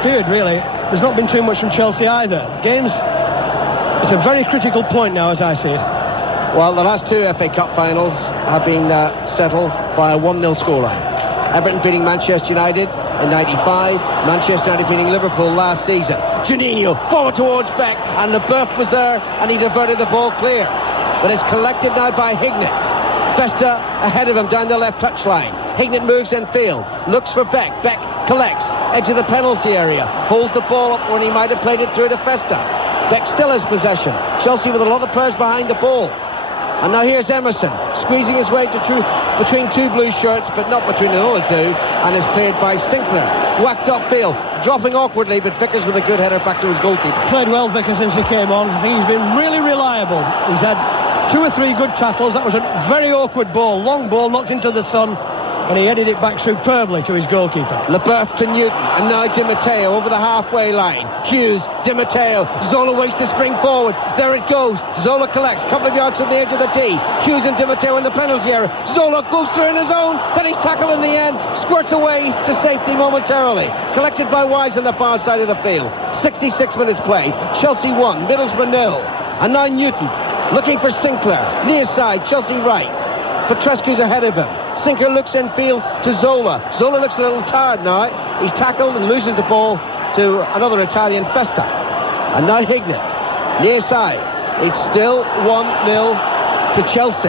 period, really, there's not been too much from Chelsea either. Games, it's a very critical point now, as I see it. Well, the last two FA Cup finals have been settled by a 1-0 scoreline. Everton beating Manchester United in 95, Manchester United beating Liverpool last season. Juninho forward towards Beck, and LeBeuf was there, and he diverted the ball clear. But it's collected now by Hignett. Festa ahead of him down the left touchline. Hignett moves in field, looks for Beck. Beck collects, edge of the penalty area, holds the ball up when he might have played it through to Festa. Beck still has possession. Chelsea with a lot of players behind the ball. And now here's Emerson, squeezing his way between two blue shirts, but not between another two, and is cleared by Sinclair. Whacked upfield, dropping awkwardly, but Vickers with a good header back to his goalkeeper. Played well, Vickers, since he came on. I think he's been really reliable. He's had 2 or 3 good tackles. That was a very awkward ball, long ball, knocked into the sun, and he headed it back superbly to his goalkeeper. LeBeuf to Newton, and now Di Matteo over the halfway line. Hughes, Di Matteo, Zola waits to spring forward. There it goes. Zola collects, couple of yards from the edge of the D. Hughes and Di Matteo in the penalty area. Zola goes through in his own, then he's tackled in the end, squirts away to safety momentarily. Collected by Wise on the far side of the field. 66 minutes played. Chelsea 1, Middlesbrough 0. And now Newton, looking for Sinclair. Near side, Chelsea right. Petrescu's ahead of him. Sinclair looks in field to Zola. Zola looks a little tired now. He's tackled and loses the ball to another Italian, Festa. And now Hignett, near side. It's still 1-0 to Chelsea.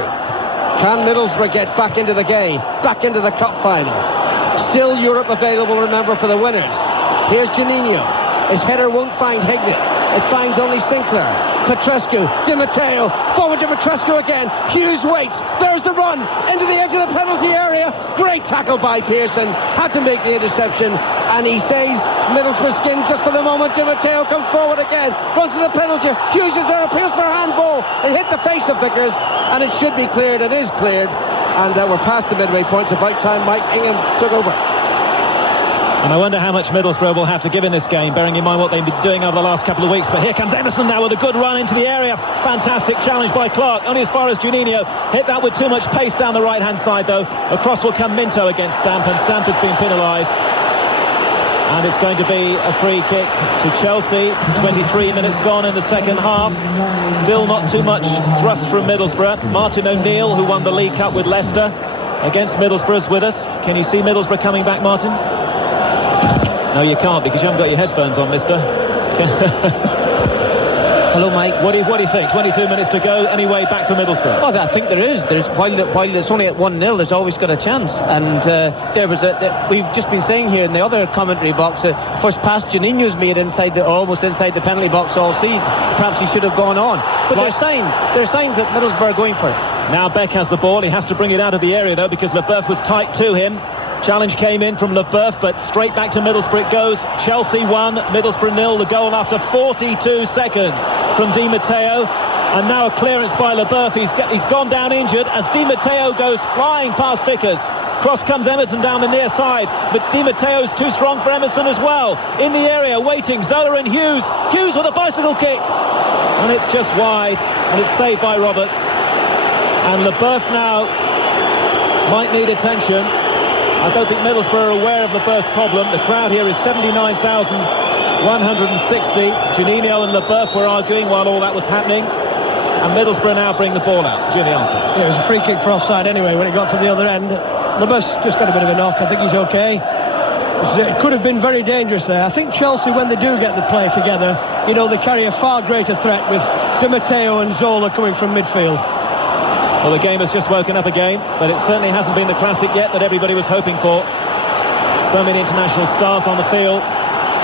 Can Middlesbrough get back into the game, back into the cup final? Still Europe available, remember, for the winners. Here's Juninho. His header won't find Hignett. It finds only Sinclair. Petrescu, Di Matteo, forward to Petrescu again. Hughes waits. There's the run into the edge of the penalty area. Great tackle by Pearson. Had to make the interception, and he saves Middlesbrough skin just for the moment. Di Matteo comes forward again, runs to the penalty. Hughes is there, appeals for a handball. It hit the face of Vickers, and it should be cleared. It is cleared, and we're past the midway point. It's about time Mike Ingham took over. And I wonder how much Middlesbrough will have to give in this game, bearing in mind what they've been doing over the last couple of weeks. But here comes Emerson now with a good run into the area. Fantastic challenge by Clark, only as far as Juninho. Hit that with too much pace down the right-hand side, though. Across will come Minto against Stamp, and Stamp has been penalised. And it's going to be a free kick to Chelsea. 23 minutes gone in the second half. Still not too much thrust from Middlesbrough. Martin O'Neill, who won the League Cup with Leicester, against Middlesbrough, is with us. Can you see Middlesbrough coming back, Martin? No, you can't, because you haven't got your headphones on, mister. Hello, Mike. What do you think? 22 minutes to go. Anyway, back to Middlesbrough. Oh, I think there is. While it's only at 1-0, there's always got a chance. And we've just been saying here in the other commentary box, first pass Juninho's made almost inside the penalty box all season. Perhaps he should have gone on. But there's signs that Middlesbrough are going for it. Now Beck has the ball. He has to bring it out of the area, though, because Leboeuf was tight to him. Challenge came in from Leboeuf, but straight back to Middlesbrough it goes. Chelsea 1, Middlesbrough 0. The goal after 42 seconds from Di Matteo. And now a clearance by Leboeuf. He's gone down injured as Di Matteo goes flying past Vickers. Cross comes Emerson down the near side, but Di Matteo's too strong for Emerson as well. In the area, waiting, Zola and Hughes. Hughes with a bicycle kick. And it's just wide, and it's saved by Roberts. And Leboeuf now might need attention. I don't think Middlesbrough are aware of Leboeuf's problem. The crowd here is 79,160. Janino and Leboeuf were arguing while all that was happening. And Middlesbrough now bring the ball out. Jimmy Alford. Yeah, it was a free kick for offside anyway when it got to the other end. Leboeuf's just got a bit of a knock. I think he's okay. It could have been very dangerous there. I think Chelsea, when they do get the play together, you know, they carry a far greater threat with Di Matteo and Zola coming from midfield. Well, the game has just woken up again, but it certainly hasn't been the classic yet that everybody was hoping for. So many international stars on the field.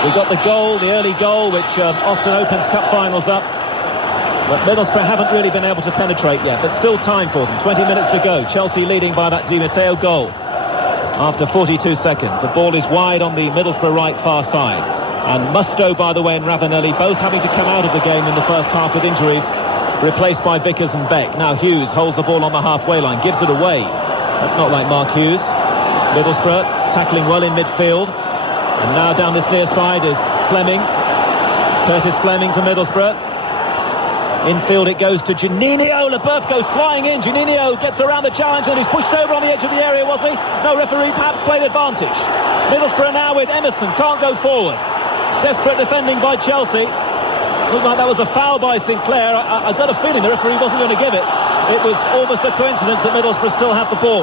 We got the goal, the early goal, which often opens cup finals up. But Middlesbrough haven't really been able to penetrate yet, but still time for them. 20 minutes to go. Chelsea leading by that Di Matteo goal after 42 seconds. The ball is wide on the Middlesbrough right far side. And Musto, by the way, and Ravanelli both having to come out of the game in the first half with injuries, replaced by Vickers and Beck. Now Hughes holds the ball on the halfway line, gives it away. That's not like Mark Hughes. Middlesbrough tackling well in midfield. And now down this near side is Fleming. Curtis Fleming for Middlesbrough. Infield it goes to Janino. Leboeuf goes flying in. Janino gets around the challenge and he's pushed over on the edge of the area, was he? No, referee perhaps played advantage. Middlesbrough now with Emerson, can't go forward. Desperate defending by Chelsea. Looked like that was a foul by Sinclair. I got a feeling the referee wasn't going to give it. It was almost a coincidence that Middlesbrough still have the ball.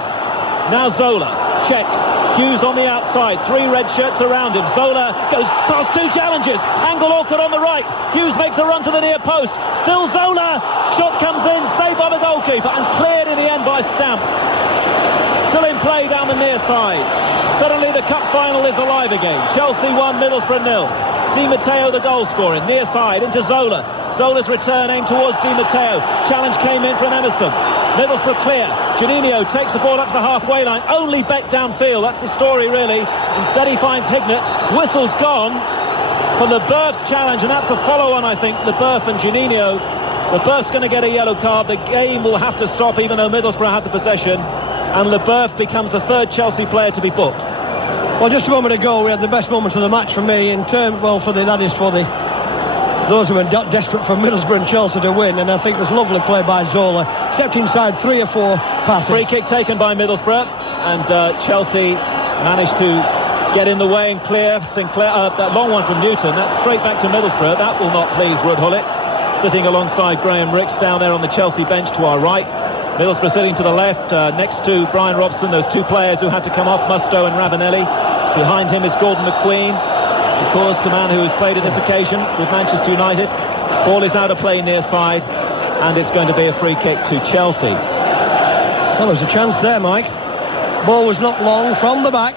Now Zola checks. Hughes on the outside, 3 red shirts around him. Zola goes past 2 challenges. Angle awkward on the right. Hughes makes a run to the near post. Still Zola. Shot comes in, saved by the goalkeeper and cleared in the end by Stamp. Still in play down the near side. Suddenly the cup final is alive again. Chelsea 1, Middlesbrough 0. Di Matteo the goal scorer, near side into Zola. Zola's return aimed towards Di Matteo. Challenge came in from Emerson. Middlesbrough clear. Janino takes the ball up to the halfway line. Only Beck downfield. That's the story, really. Instead he finds Hignett. Whistle's gone for Leboeuf's challenge, and that's a follow-on, I think. Leboeuf and Janino. Leboeuf's going to get a yellow card. The game will have to stop, even though Middlesbrough had the possession. And Leboeuf becomes the 3rd Chelsea player to be booked. Well, just a moment ago, we had the best moment of the match for me in terms, those who were desperate for Middlesbrough and Chelsea to win, and I think it was lovely play by Zola. Stepped inside 3 or 4 passes. Free kick taken by Middlesbrough, and Chelsea managed to get in the way and clear. Sinclair, that long one from Newton, that's straight back to Middlesbrough. That will not please Ruud Gullit, sitting alongside Graham Ricks down there on the Chelsea bench to our right. Middlesbrough sitting to the left, next to Brian Robson, those 2 players who had to come off, Musto and Ravanelli. Behind him is Gordon McQueen, of course, the man who has played in this occasion with Manchester United. Ball is out of play near side, and it's going to be a free kick to Chelsea. Well, there was a chance there, Mike. Ball was not long from the back,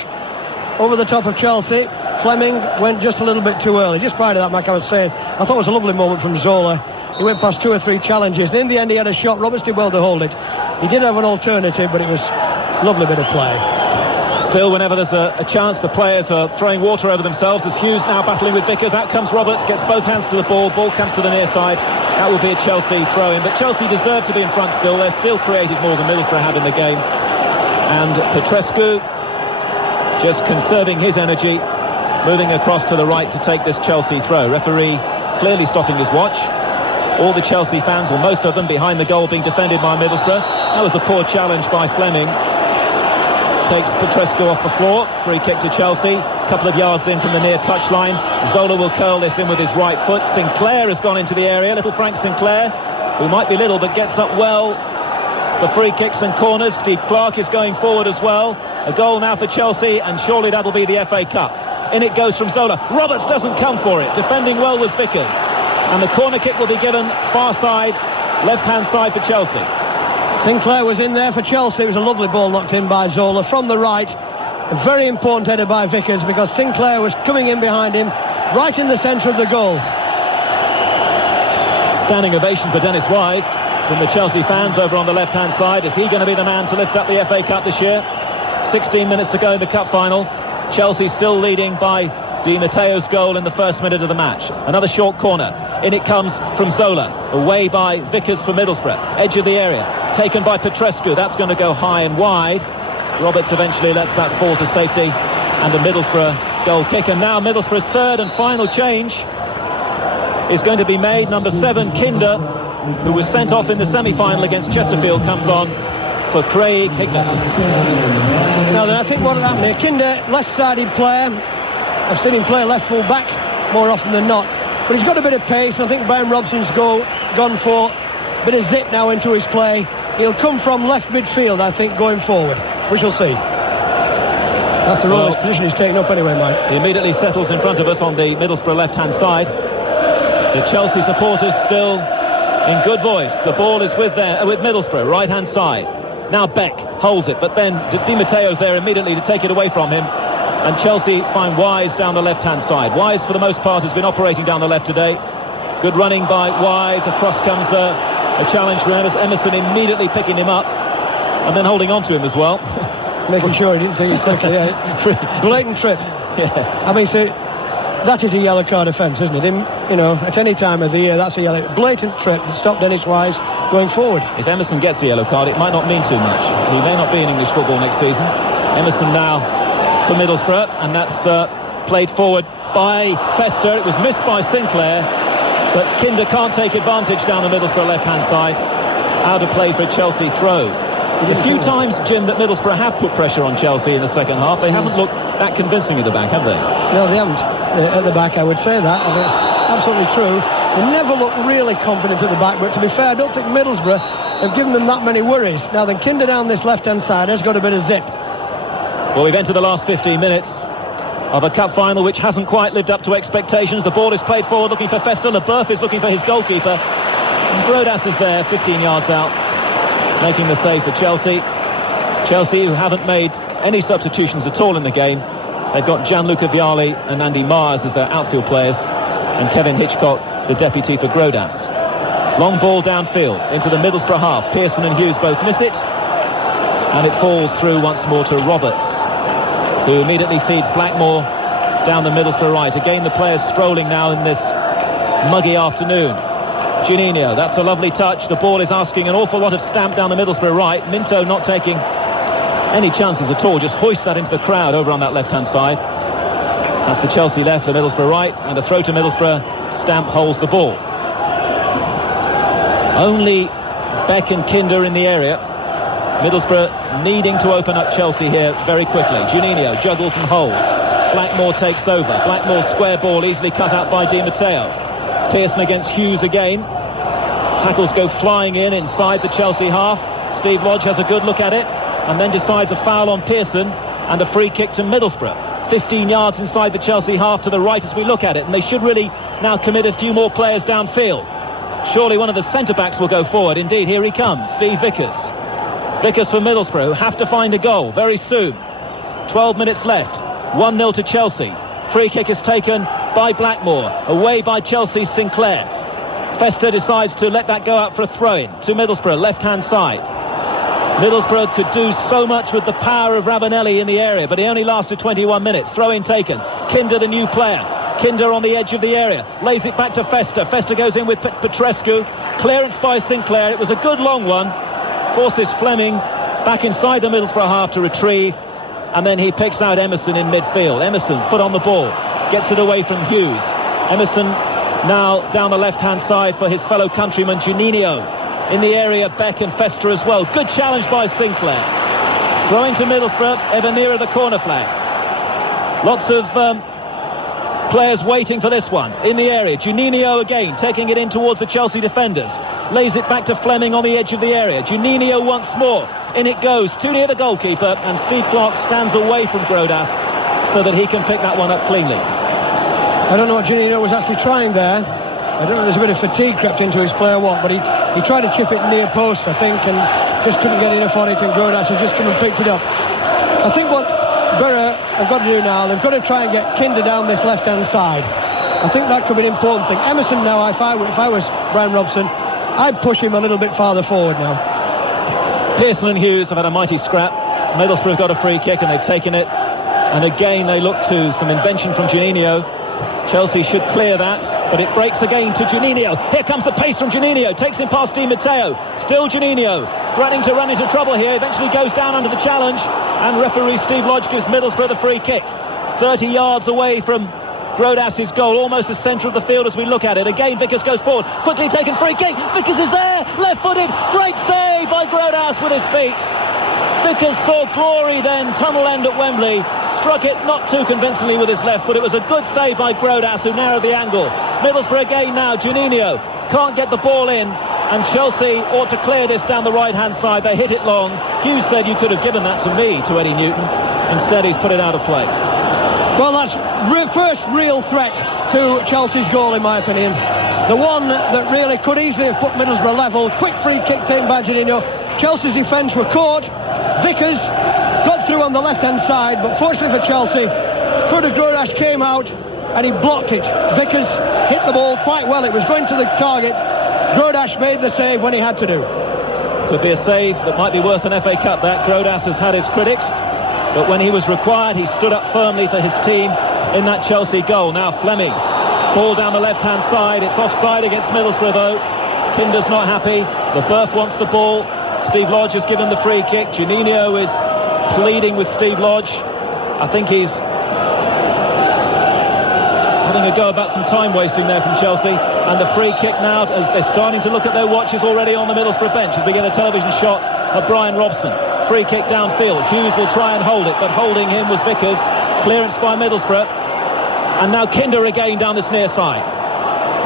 over the top of Chelsea. Fleming went just a little bit too early. Just prior to that, Mike, I was saying, I thought it was a lovely moment from Zola. He went past 2 or 3 challenges, and in the end he had a shot. Roberts did well to hold it. He did have an alternative, but it was a lovely bit of play. Still, whenever there's a chance, the players are throwing water over themselves. As Hughes now battling with Vickers. Out comes Roberts, gets both hands to the ball. Ball comes to the near side. That will be a Chelsea throw-in. But Chelsea deserve to be in front still. They're still created more than Middlesbrough have in the game. And Petrescu just conserving his energy, moving across to the right to take this Chelsea throw. Referee clearly stopping his watch. All the Chelsea fans, or most of them, behind the goal being defended by Middlesbrough. That was a poor challenge by Fleming. Takes Petrescu off the floor. Free kick to Chelsea. A couple of yards in from the near touchline. Zola will curl this in with his right foot. Sinclair has gone into the area. Little Frank Sinclair, who might be little but gets up well for free kicks and corners. Steve Clarke is going forward as well. A goal now for Chelsea, and surely that'll be the FA Cup. In it goes from Zola. Roberts doesn't come for it. Defending well was Vickers. And the corner kick will be given far side, left-hand side for Chelsea. Sinclair was in there for Chelsea. It was a lovely ball knocked in by Zola from the right. A very important header by Vickers, because Sinclair was coming in behind him, right in the centre of the goal. Standing ovation for Dennis Wise from the Chelsea fans over on the left-hand side. Is he going to be the man to lift up the FA Cup this year? 16 minutes to go in the cup final. Chelsea still leading by Di Matteo's goal in the first minute of the match. Another short corner. In it comes from Zola. Away by Vickers for Middlesbrough. Edge of the area. Taken by Petrescu. That's going to go high and wide. Roberts eventually lets that fall to safety. And a Middlesbrough goal kick. And now Middlesbrough's third and final change is going to be made. Number 7, Kinder, who was sent off in the semi-final against Chesterfield, comes on for Craig Hignett. Now then, I think what will happen here, Kinder, left-sided player. I've seen him play left full-back more often than not. But he's got a bit of pace, and I think Brian Robson's gone for a bit of zip now into his play. He'll come from left midfield, I think, going forward. We shall see. That's the role his position he's taken up anyway, Mike. He immediately settles in front of us on the Middlesbrough left-hand side. The Chelsea supporters still in good voice. The ball is with Middlesbrough, right-hand side. Now Beck holds it, but then Di Matteo's there immediately to take it away from him. And Chelsea find Wise down the left-hand side. Wise, for the most part, has been operating down the left today. Good running by Wise. Across comes a challenge for Emerson, immediately picking him up and then holding on to him as well. Making sure he didn't take it quickly. Yeah. Blatant trip. Yeah. I mean, so that is a yellow card offence, isn't it? At any time of the year, that's a yellow. Blatant trip that stopped Dennis Wise going forward. If Emerson gets a yellow card, it might not mean too much. He may not be in English football next season. Emerson now for Middlesbrough, and that's played forward by Fester. It was missed by Sinclair, but Kinder can't take advantage down the Middlesbrough left-hand side. Out of play for a Chelsea throw. A few times, Jim, that Middlesbrough have put pressure on Chelsea in the second half. They haven't looked that convincing at the back, have they? No, they haven't. At the back, I would say that. I mean, it's absolutely true. They never look really confident at the back, but to be fair, I don't think Middlesbrough have given them that many worries. Now then, Kinder down this left-hand side has got a bit of zip. Well, we've entered the last 15 minutes of a cup final which hasn't quite lived up to expectations. The ball is played forward looking for Fester. LeBeuf is looking for his goalkeeper. And Brodas is there, 15 yards out, making the save for Chelsea. Chelsea, who haven't made any substitutions at all in the game. They've got Gianluca Vialli and Andy Mars as their outfield players, and Kevin Hitchcock, the deputy for Brodas. Long ball downfield into the Middlesbrough half. Pearson and Hughes both miss it, and it falls through once more to Roberts, who immediately feeds Blackmore down the Middlesbrough right. Again, the players strolling now in this muggy afternoon. Juninho, that's a lovely touch. The ball is asking an awful lot of stamp down the Middlesbrough right. Minto not taking any chances at all, just hoists that into the crowd over on that left-hand side. That's the Chelsea left, the Middlesbrough right, and a throw to Middlesbrough. Stamp holds the ball. Only Beck and Kinder in the area. Middlesbrough needing to open up Chelsea here very quickly. Juninho juggles and holds. Blackmore takes over. Blackmore's square ball easily cut out by Di Matteo. Pearson against Hughes again. Tackles go flying in inside the Chelsea half. Steve Lodge has a good look at it and then decides a foul on Pearson and a free kick to Middlesbrough. 15 yards inside the Chelsea half to the right as we look at it, and they should really now commit a few more players downfield. Surely one of the centre-backs will go forward. Indeed, here he comes, Steve Vickers. Vickers for Middlesbrough, who have to find a goal very soon. 12 minutes left. 1-0 to Chelsea. Free kick is taken by Blackmore. Away by Chelsea's Sinclair. Fester decides to let that go out for a throw-in to Middlesbrough, left-hand side. Middlesbrough could do so much with the power of Ravanelli in the area, but he only lasted 21 minutes. Throw-in taken. Kinder, the new player. Kinder on the edge of the area. Lays it back to Fester. Fester goes in with Petrescu. Clearance by Sinclair. It was a good long one. Forces Fleming back inside the Middlesbrough half to retrieve, and then he picks out Emerson in midfield. Emerson put on the ball, gets it away from Hughes. Emerson now down the left-hand side for his fellow countryman Juninho. In the area, Beck and Fester as well. Good challenge by Sinclair. Throwing to Middlesbrough, ever nearer the corner flag. Lots of players waiting for this one. In the area, Juninho again, taking it in towards the Chelsea defenders. Lays it back to Fleming on the edge of the area. Juninho once more. In it goes, too near the goalkeeper, and Steve Clark stands away from Brodas so that he can pick that one up cleanly. I don't know what Juninho was actually trying there. I don't know if there's a bit of fatigue crept into his play or what, but he tried to chip it near post, I think, and just couldn't get enough on it, and Brodas has just come and picked it up. I think what Borough have got to do now, they've got to try and get Kinder down this left-hand side. I think that could be an important thing. Emerson now, if I was Brian Robson, I'd push him a little bit farther forward now. Pearson and Hughes have had a mighty scrap. Middlesbrough got a free kick and they've taken it. And again, they look to some invention from Juninho. Chelsea should clear that, but it breaks again to Juninho. Here comes the pace from Juninho, takes him past Di Matteo. Still Juninho, threatening to run into trouble here, eventually goes down under the challenge, and referee Steve Lodge gives Middlesbrough the free kick. 30 yards away from Grodas's goal, almost the centre of the field as we look at it. Again, Vickers goes forward, quickly taken free kick. Vickers is there, left-footed, great save by Grodas with his feet. Vickers saw glory then, tunnel end at Wembley. Struck it not too convincingly with his left, but it was a good save by Grodas, who narrowed the angle. Middlesbrough again now, Juninho can't get the ball in, and Chelsea ought to clear this down the right-hand side. They hit it long. Hughes said, you could have given that to me, to Eddie Newton. Instead, he's put it out of play. Well, that's first real threat to Chelsea's goal, in my opinion. The one that really could easily have put Middlesbrough level. Quick free kick taken by Juninho. Chelsea's defence were caught. Vickers got through on the left-hand side, but fortunately for Chelsea, Curtis Grodas came out and he blocked it. Vickers hit the ball quite well. It was going to the target. Grodas made the save when he had to do. Could be a save that might be worth an FA Cup. That Grodas has had his critics, but when he was required, he stood up firmly for his team in that Chelsea goal. Now Fleming, ball down the left-hand side. It's offside against Middlesbrough, though. Kinder's not happy. LeBeuf wants the ball. Steve Lodge has given the free kick. Juninho is pleading with Steve Lodge. I think he's having a go about some time wasting there from Chelsea. And the free kick now, as they're starting to look at their watches already on the Middlesbrough bench, as we get a television shot of Brian Robson. Free kick downfield. Hughes will try and hold it, but holding him was Vickers. Clearance by Middlesbrough. And now Kinder again down this near side.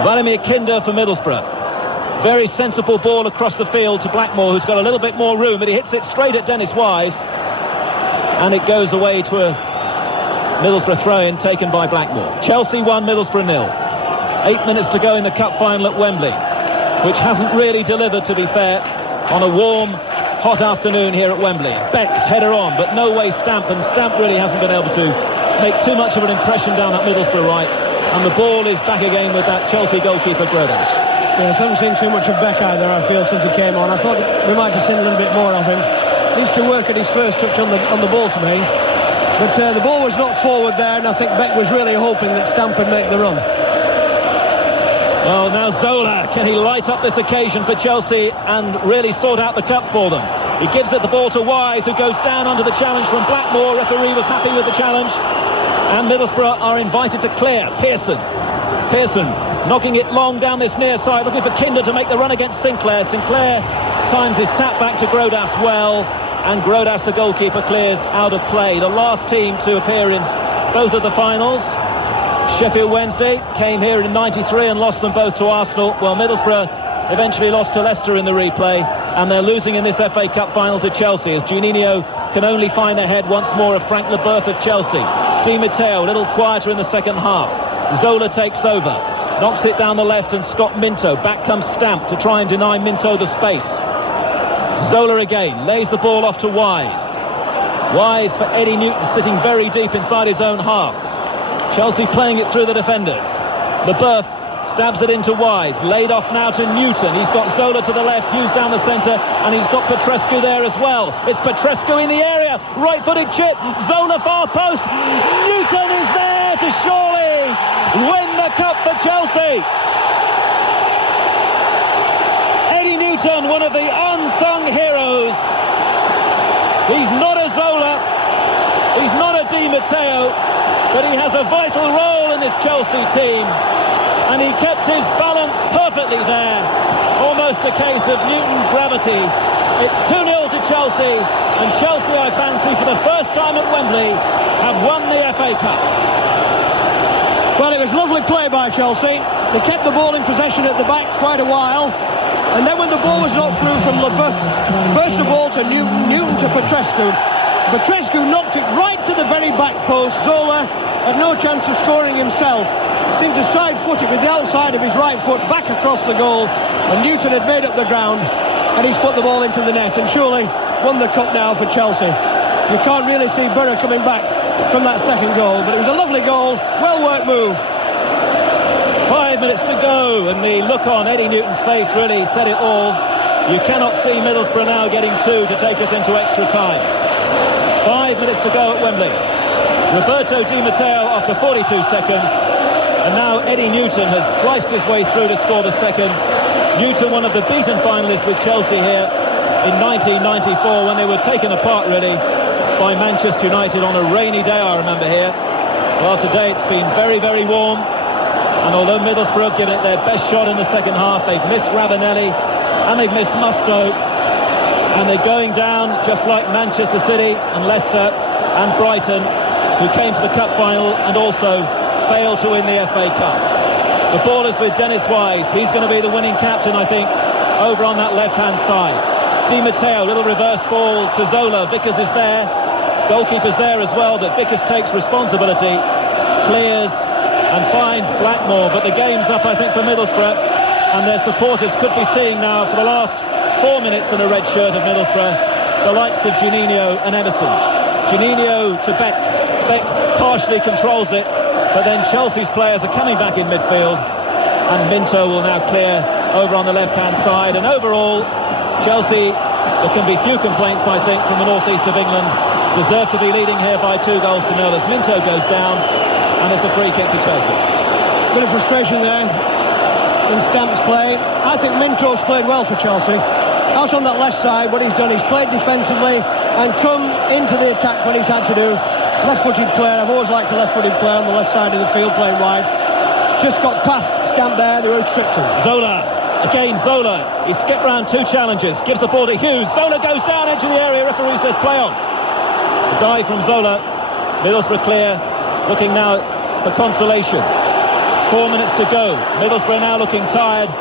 Vladimir Kinder for Middlesbrough. Very sensible ball across the field to Blackmore, who's got a little bit more room, but he hits it straight at Dennis Wise. And it goes away to a Middlesbrough throw-in taken by Blackmore. Chelsea 1, Middlesbrough 0. 8 minutes to go in the cup final at Wembley, which hasn't really delivered, to be fair, on a warm, hot afternoon here at Wembley. Beck's header on, but no way Stamp, and Stamp really hasn't been able to make too much of an impression down at Middlesbrough right. And the ball is back again with that Chelsea goalkeeper, Grodas. Yes, I haven't seen too much of Beck either, I feel, since he came on. I thought we might have seen a little bit more of him. Needs to work at his first touch on the ball to me. But the ball was not forward there, and I think Beck was really hoping that Stamp would make the run. Well, now Zola, can he light up this occasion for Chelsea and really sort out the cup for them? He gives it the ball to Wise, who goes down under the challenge from Blackmore. Referee was happy with the challenge. And Middlesbrough are invited to clear. Pearson knocking it long down this near side, looking for Kinder to make the run against Sinclair. Sinclair times his tap back to Grodas well, and Grodas, the goalkeeper, clears out of play. The last team to appear in both of the finals, Sheffield Wednesday, came here in '93 and lost them both to Arsenal. Well, Middlesbrough eventually lost to Leicester in the replay, and they're losing in this FA Cup final to Chelsea, as Juninho can only find ahead once more of Frank LeBeuf of Chelsea. Di Matteo a little quieter in the second half. Zola takes over, knocks it down the left, and Scott Minto. Back comes Stamp to try and deny Minto the space. Zola again lays the ball off to Wise. Wise for Eddie Newton, sitting very deep inside his own half. Chelsea playing it through the defenders. LeBeuf stabs it into Wise, laid off now to Newton. He's got Zola to the left, Hughes down the centre, and he's got Petrescu there as well. It's Petrescu in the area, right-footed chip, Zola far post. Newton is there to surely win the cup for Chelsea. Eddie Newton, one of the unsung heroes. He's not a Zola, he's not a Di Matteo, but he has a vital role in this Chelsea team. And he kept his balance perfectly there. Almost a case of Newton gravity. It's 2-0 to Chelsea, and Chelsea, I fancy, for the first time at Wembley, have won the FA Cup. Well, it was lovely play by Chelsea. They kept the ball in possession at the back quite a while. And then when the ball was knocked through from LeBeuf, first of all to Newton to Petrescu. Petrescu knocked it right to the very back post. Zola had no chance of scoring himself. Seemed to side-foot it with the outside of his right foot back across the goal, and Newton had made up the ground, and he's put the ball into the net, and surely won the cup now for Chelsea. You can't really see Borough coming back from that second goal, but it was a lovely goal, well-worked move. 5 minutes to go, and the look on Eddie Newton's face really said it all. You cannot see Middlesbrough now getting 2 to take us into extra time. 5 minutes to go at Wembley. Roberto Di Matteo after 42 seconds, and now Eddie Newton has sliced his way through to score the second. Newton, one of the beaten finalists with Chelsea here in 1994, when they were taken apart really by Manchester United on a rainy day, I remember here. Well, today it's been very, very warm, and although Middlesbrough have given it their best shot in the second half, they've missed Ravanelli and they've missed Mustoe, and they're going down just like Manchester City and Leicester and Brighton, who came to the cup final and also failed to win the FA Cup. The ball is with Dennis Wise. He's going to be the winning captain, I think, over on that left-hand side. Di Matteo, little reverse ball to Zola. Vickers is there. Goalkeeper's there as well, but Vickers takes responsibility, clears and finds Blackmore. But the game's up, I think, for Middlesbrough, and their supporters could be seeing now for the last 4 minutes in a red shirt of Middlesbrough, the likes of Juninho and Emerson. Juninho to Beck. Beck partially controls it, but then Chelsea's players are coming back in midfield, and Minto will now clear over on the left-hand side. And overall, Chelsea, there can be few complaints, I think, from the northeast of England. Deserve to be leading here by 2 goals to 0 as Minto goes down, and it's a free kick to Chelsea. Bit of frustration there in Scamp's play. I think Minto's played well for Chelsea. Out on that left side, what he's done, he's played defensively and come into the attack when he's had to do. Left-footed player, I've always liked a left-footed player on the left side of the field playing wide. Just got past Scamp there, they were stripped him. Zola, again Zola, he skipped round 2 challenges, gives the ball to Hughes. Zola goes down into the area, referee says play on. A dive from Zola, Middlesbrough clear, looking now for consolation. 4 minutes to go, Middlesbrough now looking tired,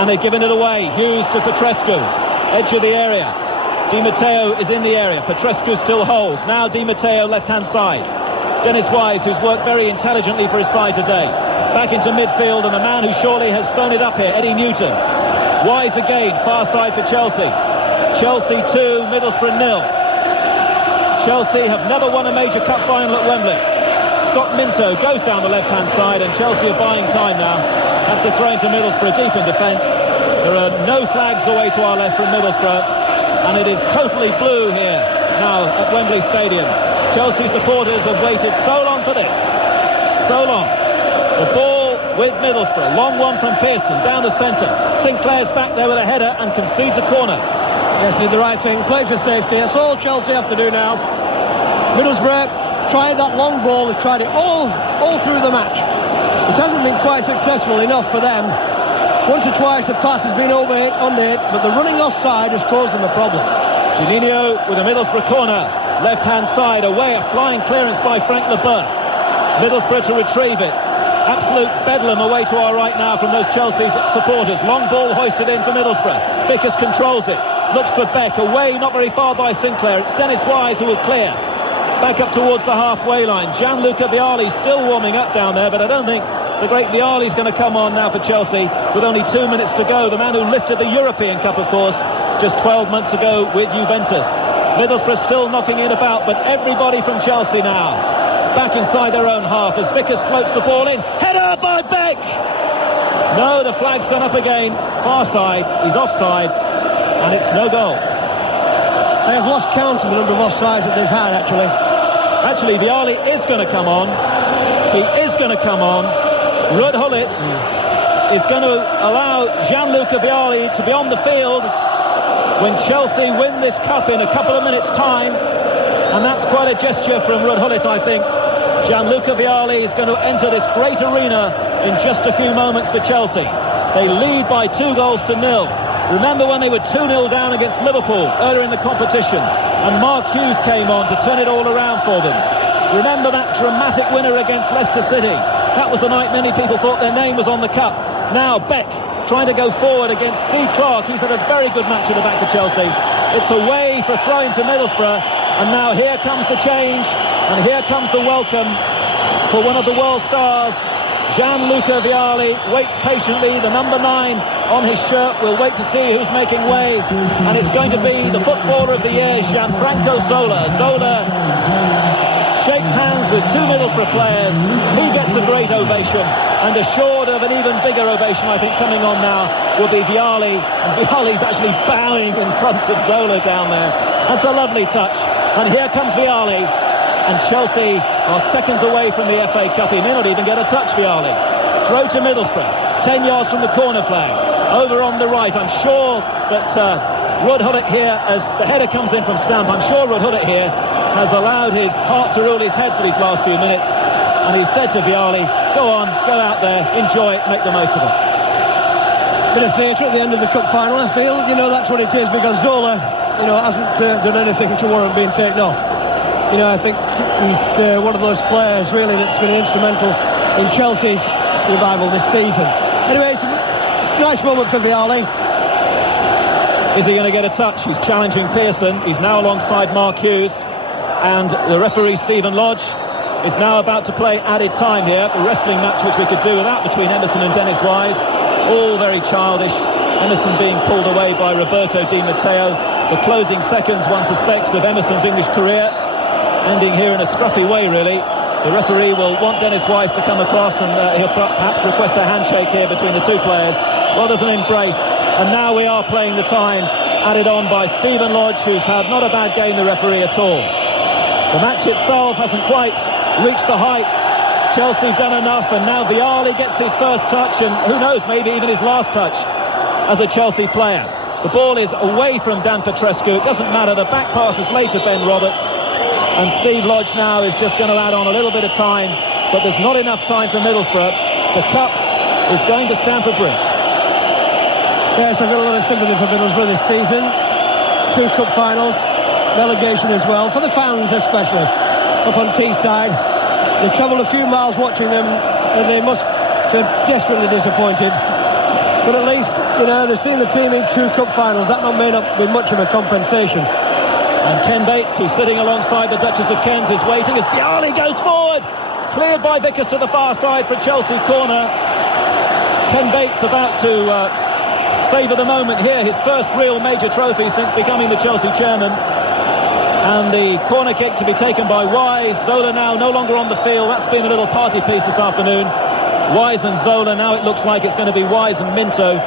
and they've given it away. Hughes to Petrescu, edge of the area. Di Matteo is in the area, Petrescu still holds. Now Di Matteo left-hand side. Dennis Wise, who's worked very intelligently for his side today, back into midfield, and the man who surely has sewn it up here, Eddie Newton. Wise again, far side for Chelsea. Chelsea 2, Middlesbrough 0. Chelsea have never won a major cup final at Wembley. Scott Minto goes down the left-hand side, and Chelsea are buying time now. That's a throw into Middlesbrough deep in defence. There are no flags away to our left from Middlesbrough, and it is totally blue here now at Wembley Stadium. Chelsea supporters have waited so long for this. So long. The ball with Middlesbrough. Long one from Pearson down the centre. Sinclair's back there with a header and concedes a corner. Yes, did the right thing. Play for safety. That's all Chelsea have to do now. Middlesbrough tried that long ball. They've tried it all through the match. It hasn't been quite successful enough for them. Once or twice the pass has been under it, but the running offside has caused them a problem. Juninho with a Middlesbrough corner. Left-hand side, away, a flying clearance by Frank Leboeuf. Middlesbrough to retrieve it. Absolute bedlam away to our right now from those Chelsea supporters. Long ball hoisted in for Middlesbrough. Vickers controls it. Looks for Beck. Away, not very far by Sinclair. It's Dennis Wise who will clear. Back up towards the halfway line. Gianluca Vialli still warming up down there, but I don't think the great Vialli's going to come on now for Chelsea with only 2 minutes to go. The man who lifted the European Cup, of course, just 12 months ago with Juventus. Middlesbrough still knocking it about, but everybody from Chelsea now back inside their own half as Vickers floats the ball in. Header by Beck! No, the flag's gone up again. Far side, he's offside, and it's no goal. They have lost count of the number of offsides that they've had, actually. Actually, Vialli is going to come on. He is going to come on. Ruud Gullit is going to allow Gianluca Vialli to be on the field when Chelsea win this cup in a couple of minutes' time. And that's quite a gesture from Ruud Gullit, I think. Gianluca Vialli is going to enter this great arena in just a few moments for Chelsea. They lead by 2 goals to 0. Remember when they were 2-0 down against Liverpool earlier in the competition, and Mark Hughes came on to turn it all around for them. Remember that dramatic winner against Leicester City. That was the night many people thought their name was on the cup. Now Beck trying to go forward against Steve Clarke. He's had a very good match in the back for Chelsea. It's away for throw-in to Middlesbrough. And now here comes the change, and here comes the welcome for one of the world stars. Gianluca Vialli waits patiently, the number 9 on his shirt. We'll wait to see who's making way, and it's going to be the footballer of the year, Gianfranco Zola. Zola shakes hands with two Middlesbrough players. He gets a great ovation, and assured of an even bigger ovation, I think, coming on now will be Vialli. And Vialli's actually bowing in front of Zola down there. That's a lovely touch. And here comes Vialli. And Chelsea are seconds away from the FA Cup. He may not even get a touch, Vialli. Throw to Middlesbrough. 10 yards from the corner flag. Over on the right. I'm sure that Ruud Gullit here, as the header comes in from Stamp, I'm sure Ruud Gullit here has allowed his heart to rule his head for these last few minutes. And he said to Vialli, go on, go out there, enjoy it, make the most of it. Bit of theatre at the end of the cup final, I feel. That's what it is, because Zola, hasn't done anything to warrant being taken off. I think he's one of those players, really, that's been instrumental in Chelsea's revival this season. Anyway, it's a nice moment for Vialli. Is he going to get a touch? He's challenging Pearson. He's now alongside Mark Hughes. And the referee, Stephen Lodge, is now about to play added time here. The wrestling match which we could do without between Emerson and Dennis Wise. All very childish. Emerson being pulled away by Roberto Di Matteo. The closing seconds, one suspects, of Emerson's English career. Ending here in a scruffy way, really. The referee will want Dennis Wise to come across, and he'll perhaps request a handshake here between the two players. Well, there's an embrace. And now we are playing the time, added on by Stephen Lodge, who's had not a bad game, the referee, at all. The match itself hasn't quite reached the heights. Chelsea done enough, and now Vialli gets his first touch, and who knows, maybe even his last touch as a Chelsea player. The ball is away from Dan Petrescu. It doesn't matter. The back pass is laid to Ben Roberts. And Steve Lodge now is just going to add on a little bit of time, but there's not enough time for Middlesbrough. The cup is going to Stamford Bridge. Yes, I've got a lot of sympathy for Middlesbrough this season. 2 cup finals, relegation as well, for the fans especially. Up on Teesside, they travelled a few miles watching them, and they must be desperately disappointed. But at least, they've seen the team in 2 cup finals. That may not be much of a compensation. And Ken Bates, who's sitting alongside the Duchess of Kent, is waiting as Vialli goes forward. Cleared by Vickers to the far side for Chelsea corner. Ken Bates about to savour the moment here, his first real major trophy since becoming the Chelsea chairman. And the corner kick to be taken by Wise. Zola now no longer on the field. That's been a little party piece this afternoon. Wise and Zola. Now it looks like it's going to be Wise and Minto.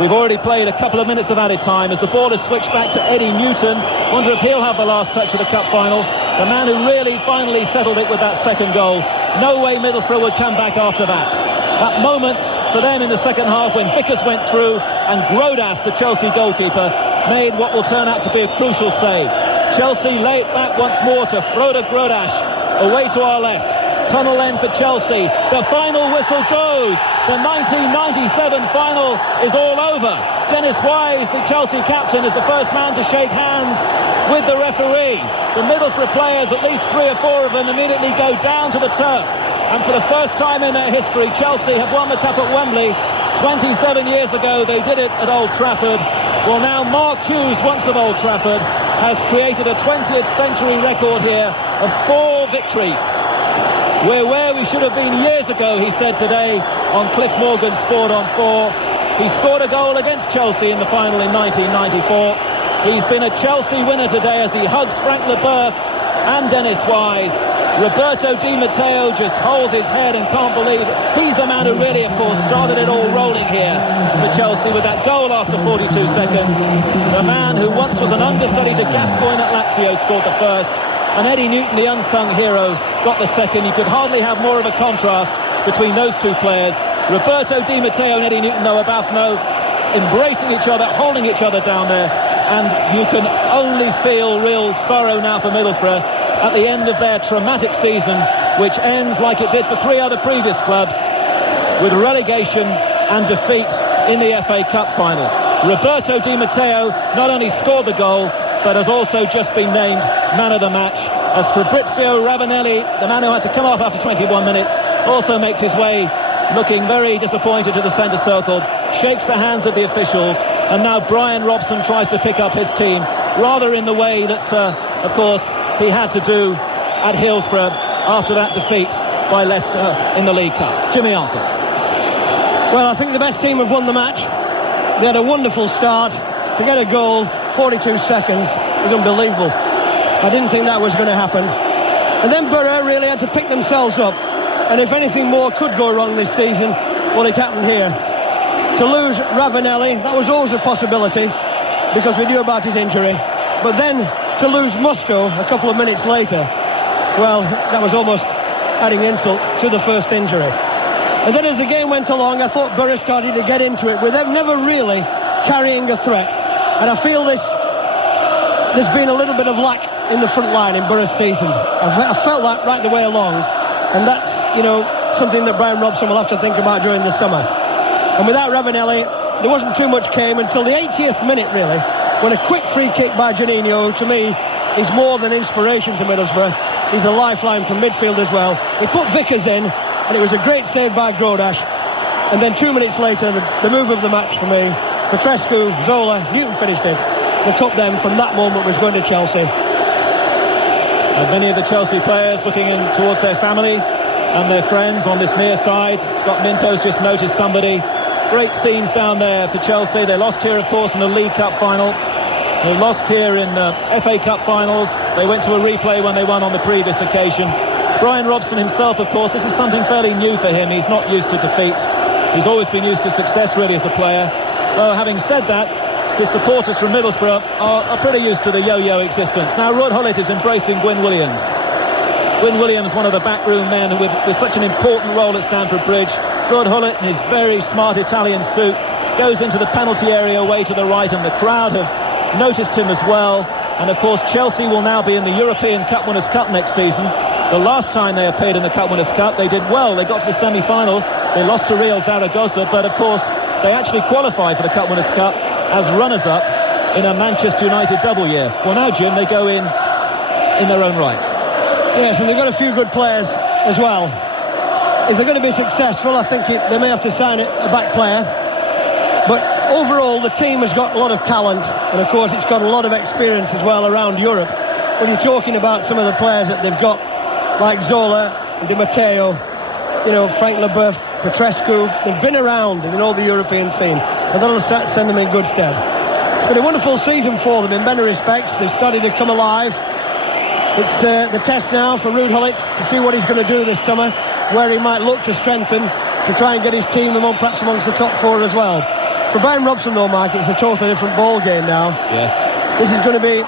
We've already played a couple of minutes of added time as the ball is switched back to Eddie Newton. Wonder if he'll have the last touch of the cup final. The man who really finally settled it with that second goal. No way Middlesbrough would come back after that. That moment for them in the second half when Vickers went through and Grodas, the Chelsea goalkeeper, made what will turn out to be a crucial save. Chelsea lay it back once more to Frode Grodas, away to our left. Tunnel end for Chelsea. The final whistle goes. The 1997 final is all over. Dennis Wise, the Chelsea captain, is the first man to shake hands with the referee. The Middlesbrough players, at least 3 or 4 of them, immediately go down to the turf. And for the first time in their history, Chelsea have won the cup at Wembley. 27 years ago, they did it at Old Trafford. Well, now Mark Hughes, once of Old Trafford, has created a 20th century record here of 4 victories. We're where we should have been years ago, he said today on Cliff Morgan's Sport on 4. He scored a goal against Chelsea in the final in 1994. He's been a Chelsea winner today as he hugs Frank Leboeuf and Dennis Wise. Roberto Di Matteo just holds his head and can't believe it. He's the man who really, of course, started it all rolling here for Chelsea with that goal after 42 seconds. The man who once was an understudy to Gascoigne at Lazio scored the first. And Eddie Newton, the unsung hero, got the second. You could hardly have more of a contrast between those two players. Roberto Di Matteo and Eddie Newton, though, about embracing each other, holding each other down there. And you can only feel real sorrow now for Middlesbrough at the end of their traumatic season, which ends like it did for 3 other previous clubs, with relegation and defeat in the FA Cup final. Roberto Di Matteo not only scored the goal, but has also just been named man of the match. As Fabrizio Ravanelli, the man who had to come off after 21 minutes, also makes his way looking very disappointed to the centre circle, shakes the hands of the officials, and now Brian Robson tries to pick up his team, rather in the way that, of course, he had to do at Hillsborough after that defeat by Leicester in the League Cup. Jimmy Arthur. Well, I think the best team have won the match. They had a wonderful start. To get a goal, 42 seconds, is unbelievable. I didn't think that was going to happen. And then Borough really had to pick themselves up. And if anything more could go wrong this season, well, it happened here. To lose Ravanelli, that was always a possibility because we knew about his injury. But then to lose Musto a couple of minutes later, well, that was almost adding insult to the first injury. And then as the game went along, I thought Borough started to get into it with them never really carrying a threat. And I feel there's been a little bit of lack in the front line in Borough's season. I felt that right the way along. And that's, something that Brian Robson will have to think about during the summer. And without Ravanelli, there wasn't too much came until the 80th minute, really, when a quick free kick by Juninho, to me, is more than inspiration to Middlesbrough. He's a lifeline from midfield as well. He put Vickers in, and it was a great save by Grodash. And then 2 minutes later, the move of the match for me, Petrescu, Zola, Newton finished it. The cup then, from that moment, was going to Chelsea. And many of the Chelsea players looking in towards their family and their friends on this near side. Scott Minto's just noticed somebody. Great scenes down there for Chelsea. They lost here, of course, in the League Cup final. They lost here in FA Cup finals. They went to a replay when they won on the previous occasion. Brian Robson himself, of course, this is something fairly new for him. He's not used to defeats. He's always been used to success, really, as a player. Though, having said that, his supporters from Middlesbrough are pretty used to the yo-yo existence. Now, Rod Hullett is embracing Gwyn Williams. Gwyn Williams, one of the backroom men with such an important role at Stamford Bridge. Rod Hullett, in his very smart Italian suit, goes into the penalty area away to the right, and the crowd have noticed him as well. And, of course, Chelsea will now be in the European Cup Winners' Cup next season. The last time they appeared in the Cup Winners' Cup, they did well. They got to the semi-final. They lost to Real Zaragoza, but, of course, they actually qualified for the Cup Winners' Cup as runners-up in a Manchester United double year. Well, now, Jim, they go in their own right. Yes, and they've got a few good players as well. If they're going to be successful, I think they may have to sign a back player. But overall, the team has got a lot of talent, and of course, it's got a lot of experience as well around Europe. When you're talking about some of the players that they've got, like Zola, Di Matteo, Frank Leboeuf, Petrescu, they've been around in all the European scene, and that'll send them in good stead. It's been a wonderful season for them in many respects. They've started to come alive. It's the test now for Ruud Gullit to see what he's going to do this summer, where he might look to strengthen, to try and get his team perhaps amongst the top four as well. For Brian Robson, though, Mark, it's a totally different ball game now. Yes. This is going to be...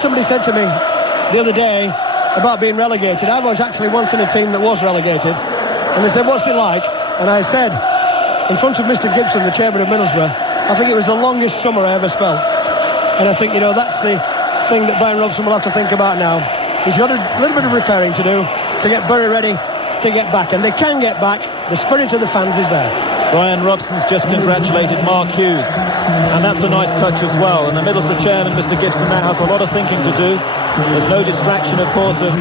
Somebody said to me the other day about being relegated. I was actually once in a team that was relegated. And they said, what's it like? And I said, in front of Mr. Gibson, the chairman of Middlesbrough, I think it was the longest summer I ever spent. And I think, that's the thing that Brian Robson will have to think about now. He's got a little bit of repairing to do to get Bury ready to get back. And they can get back. The spirit of the fans is there. Brian Robson's just congratulated Mark Hughes, and that's a nice touch as well. And the Middlesbrough chairman, Mr. Gibson, now has a lot of thinking to do. There's no distraction, of course, of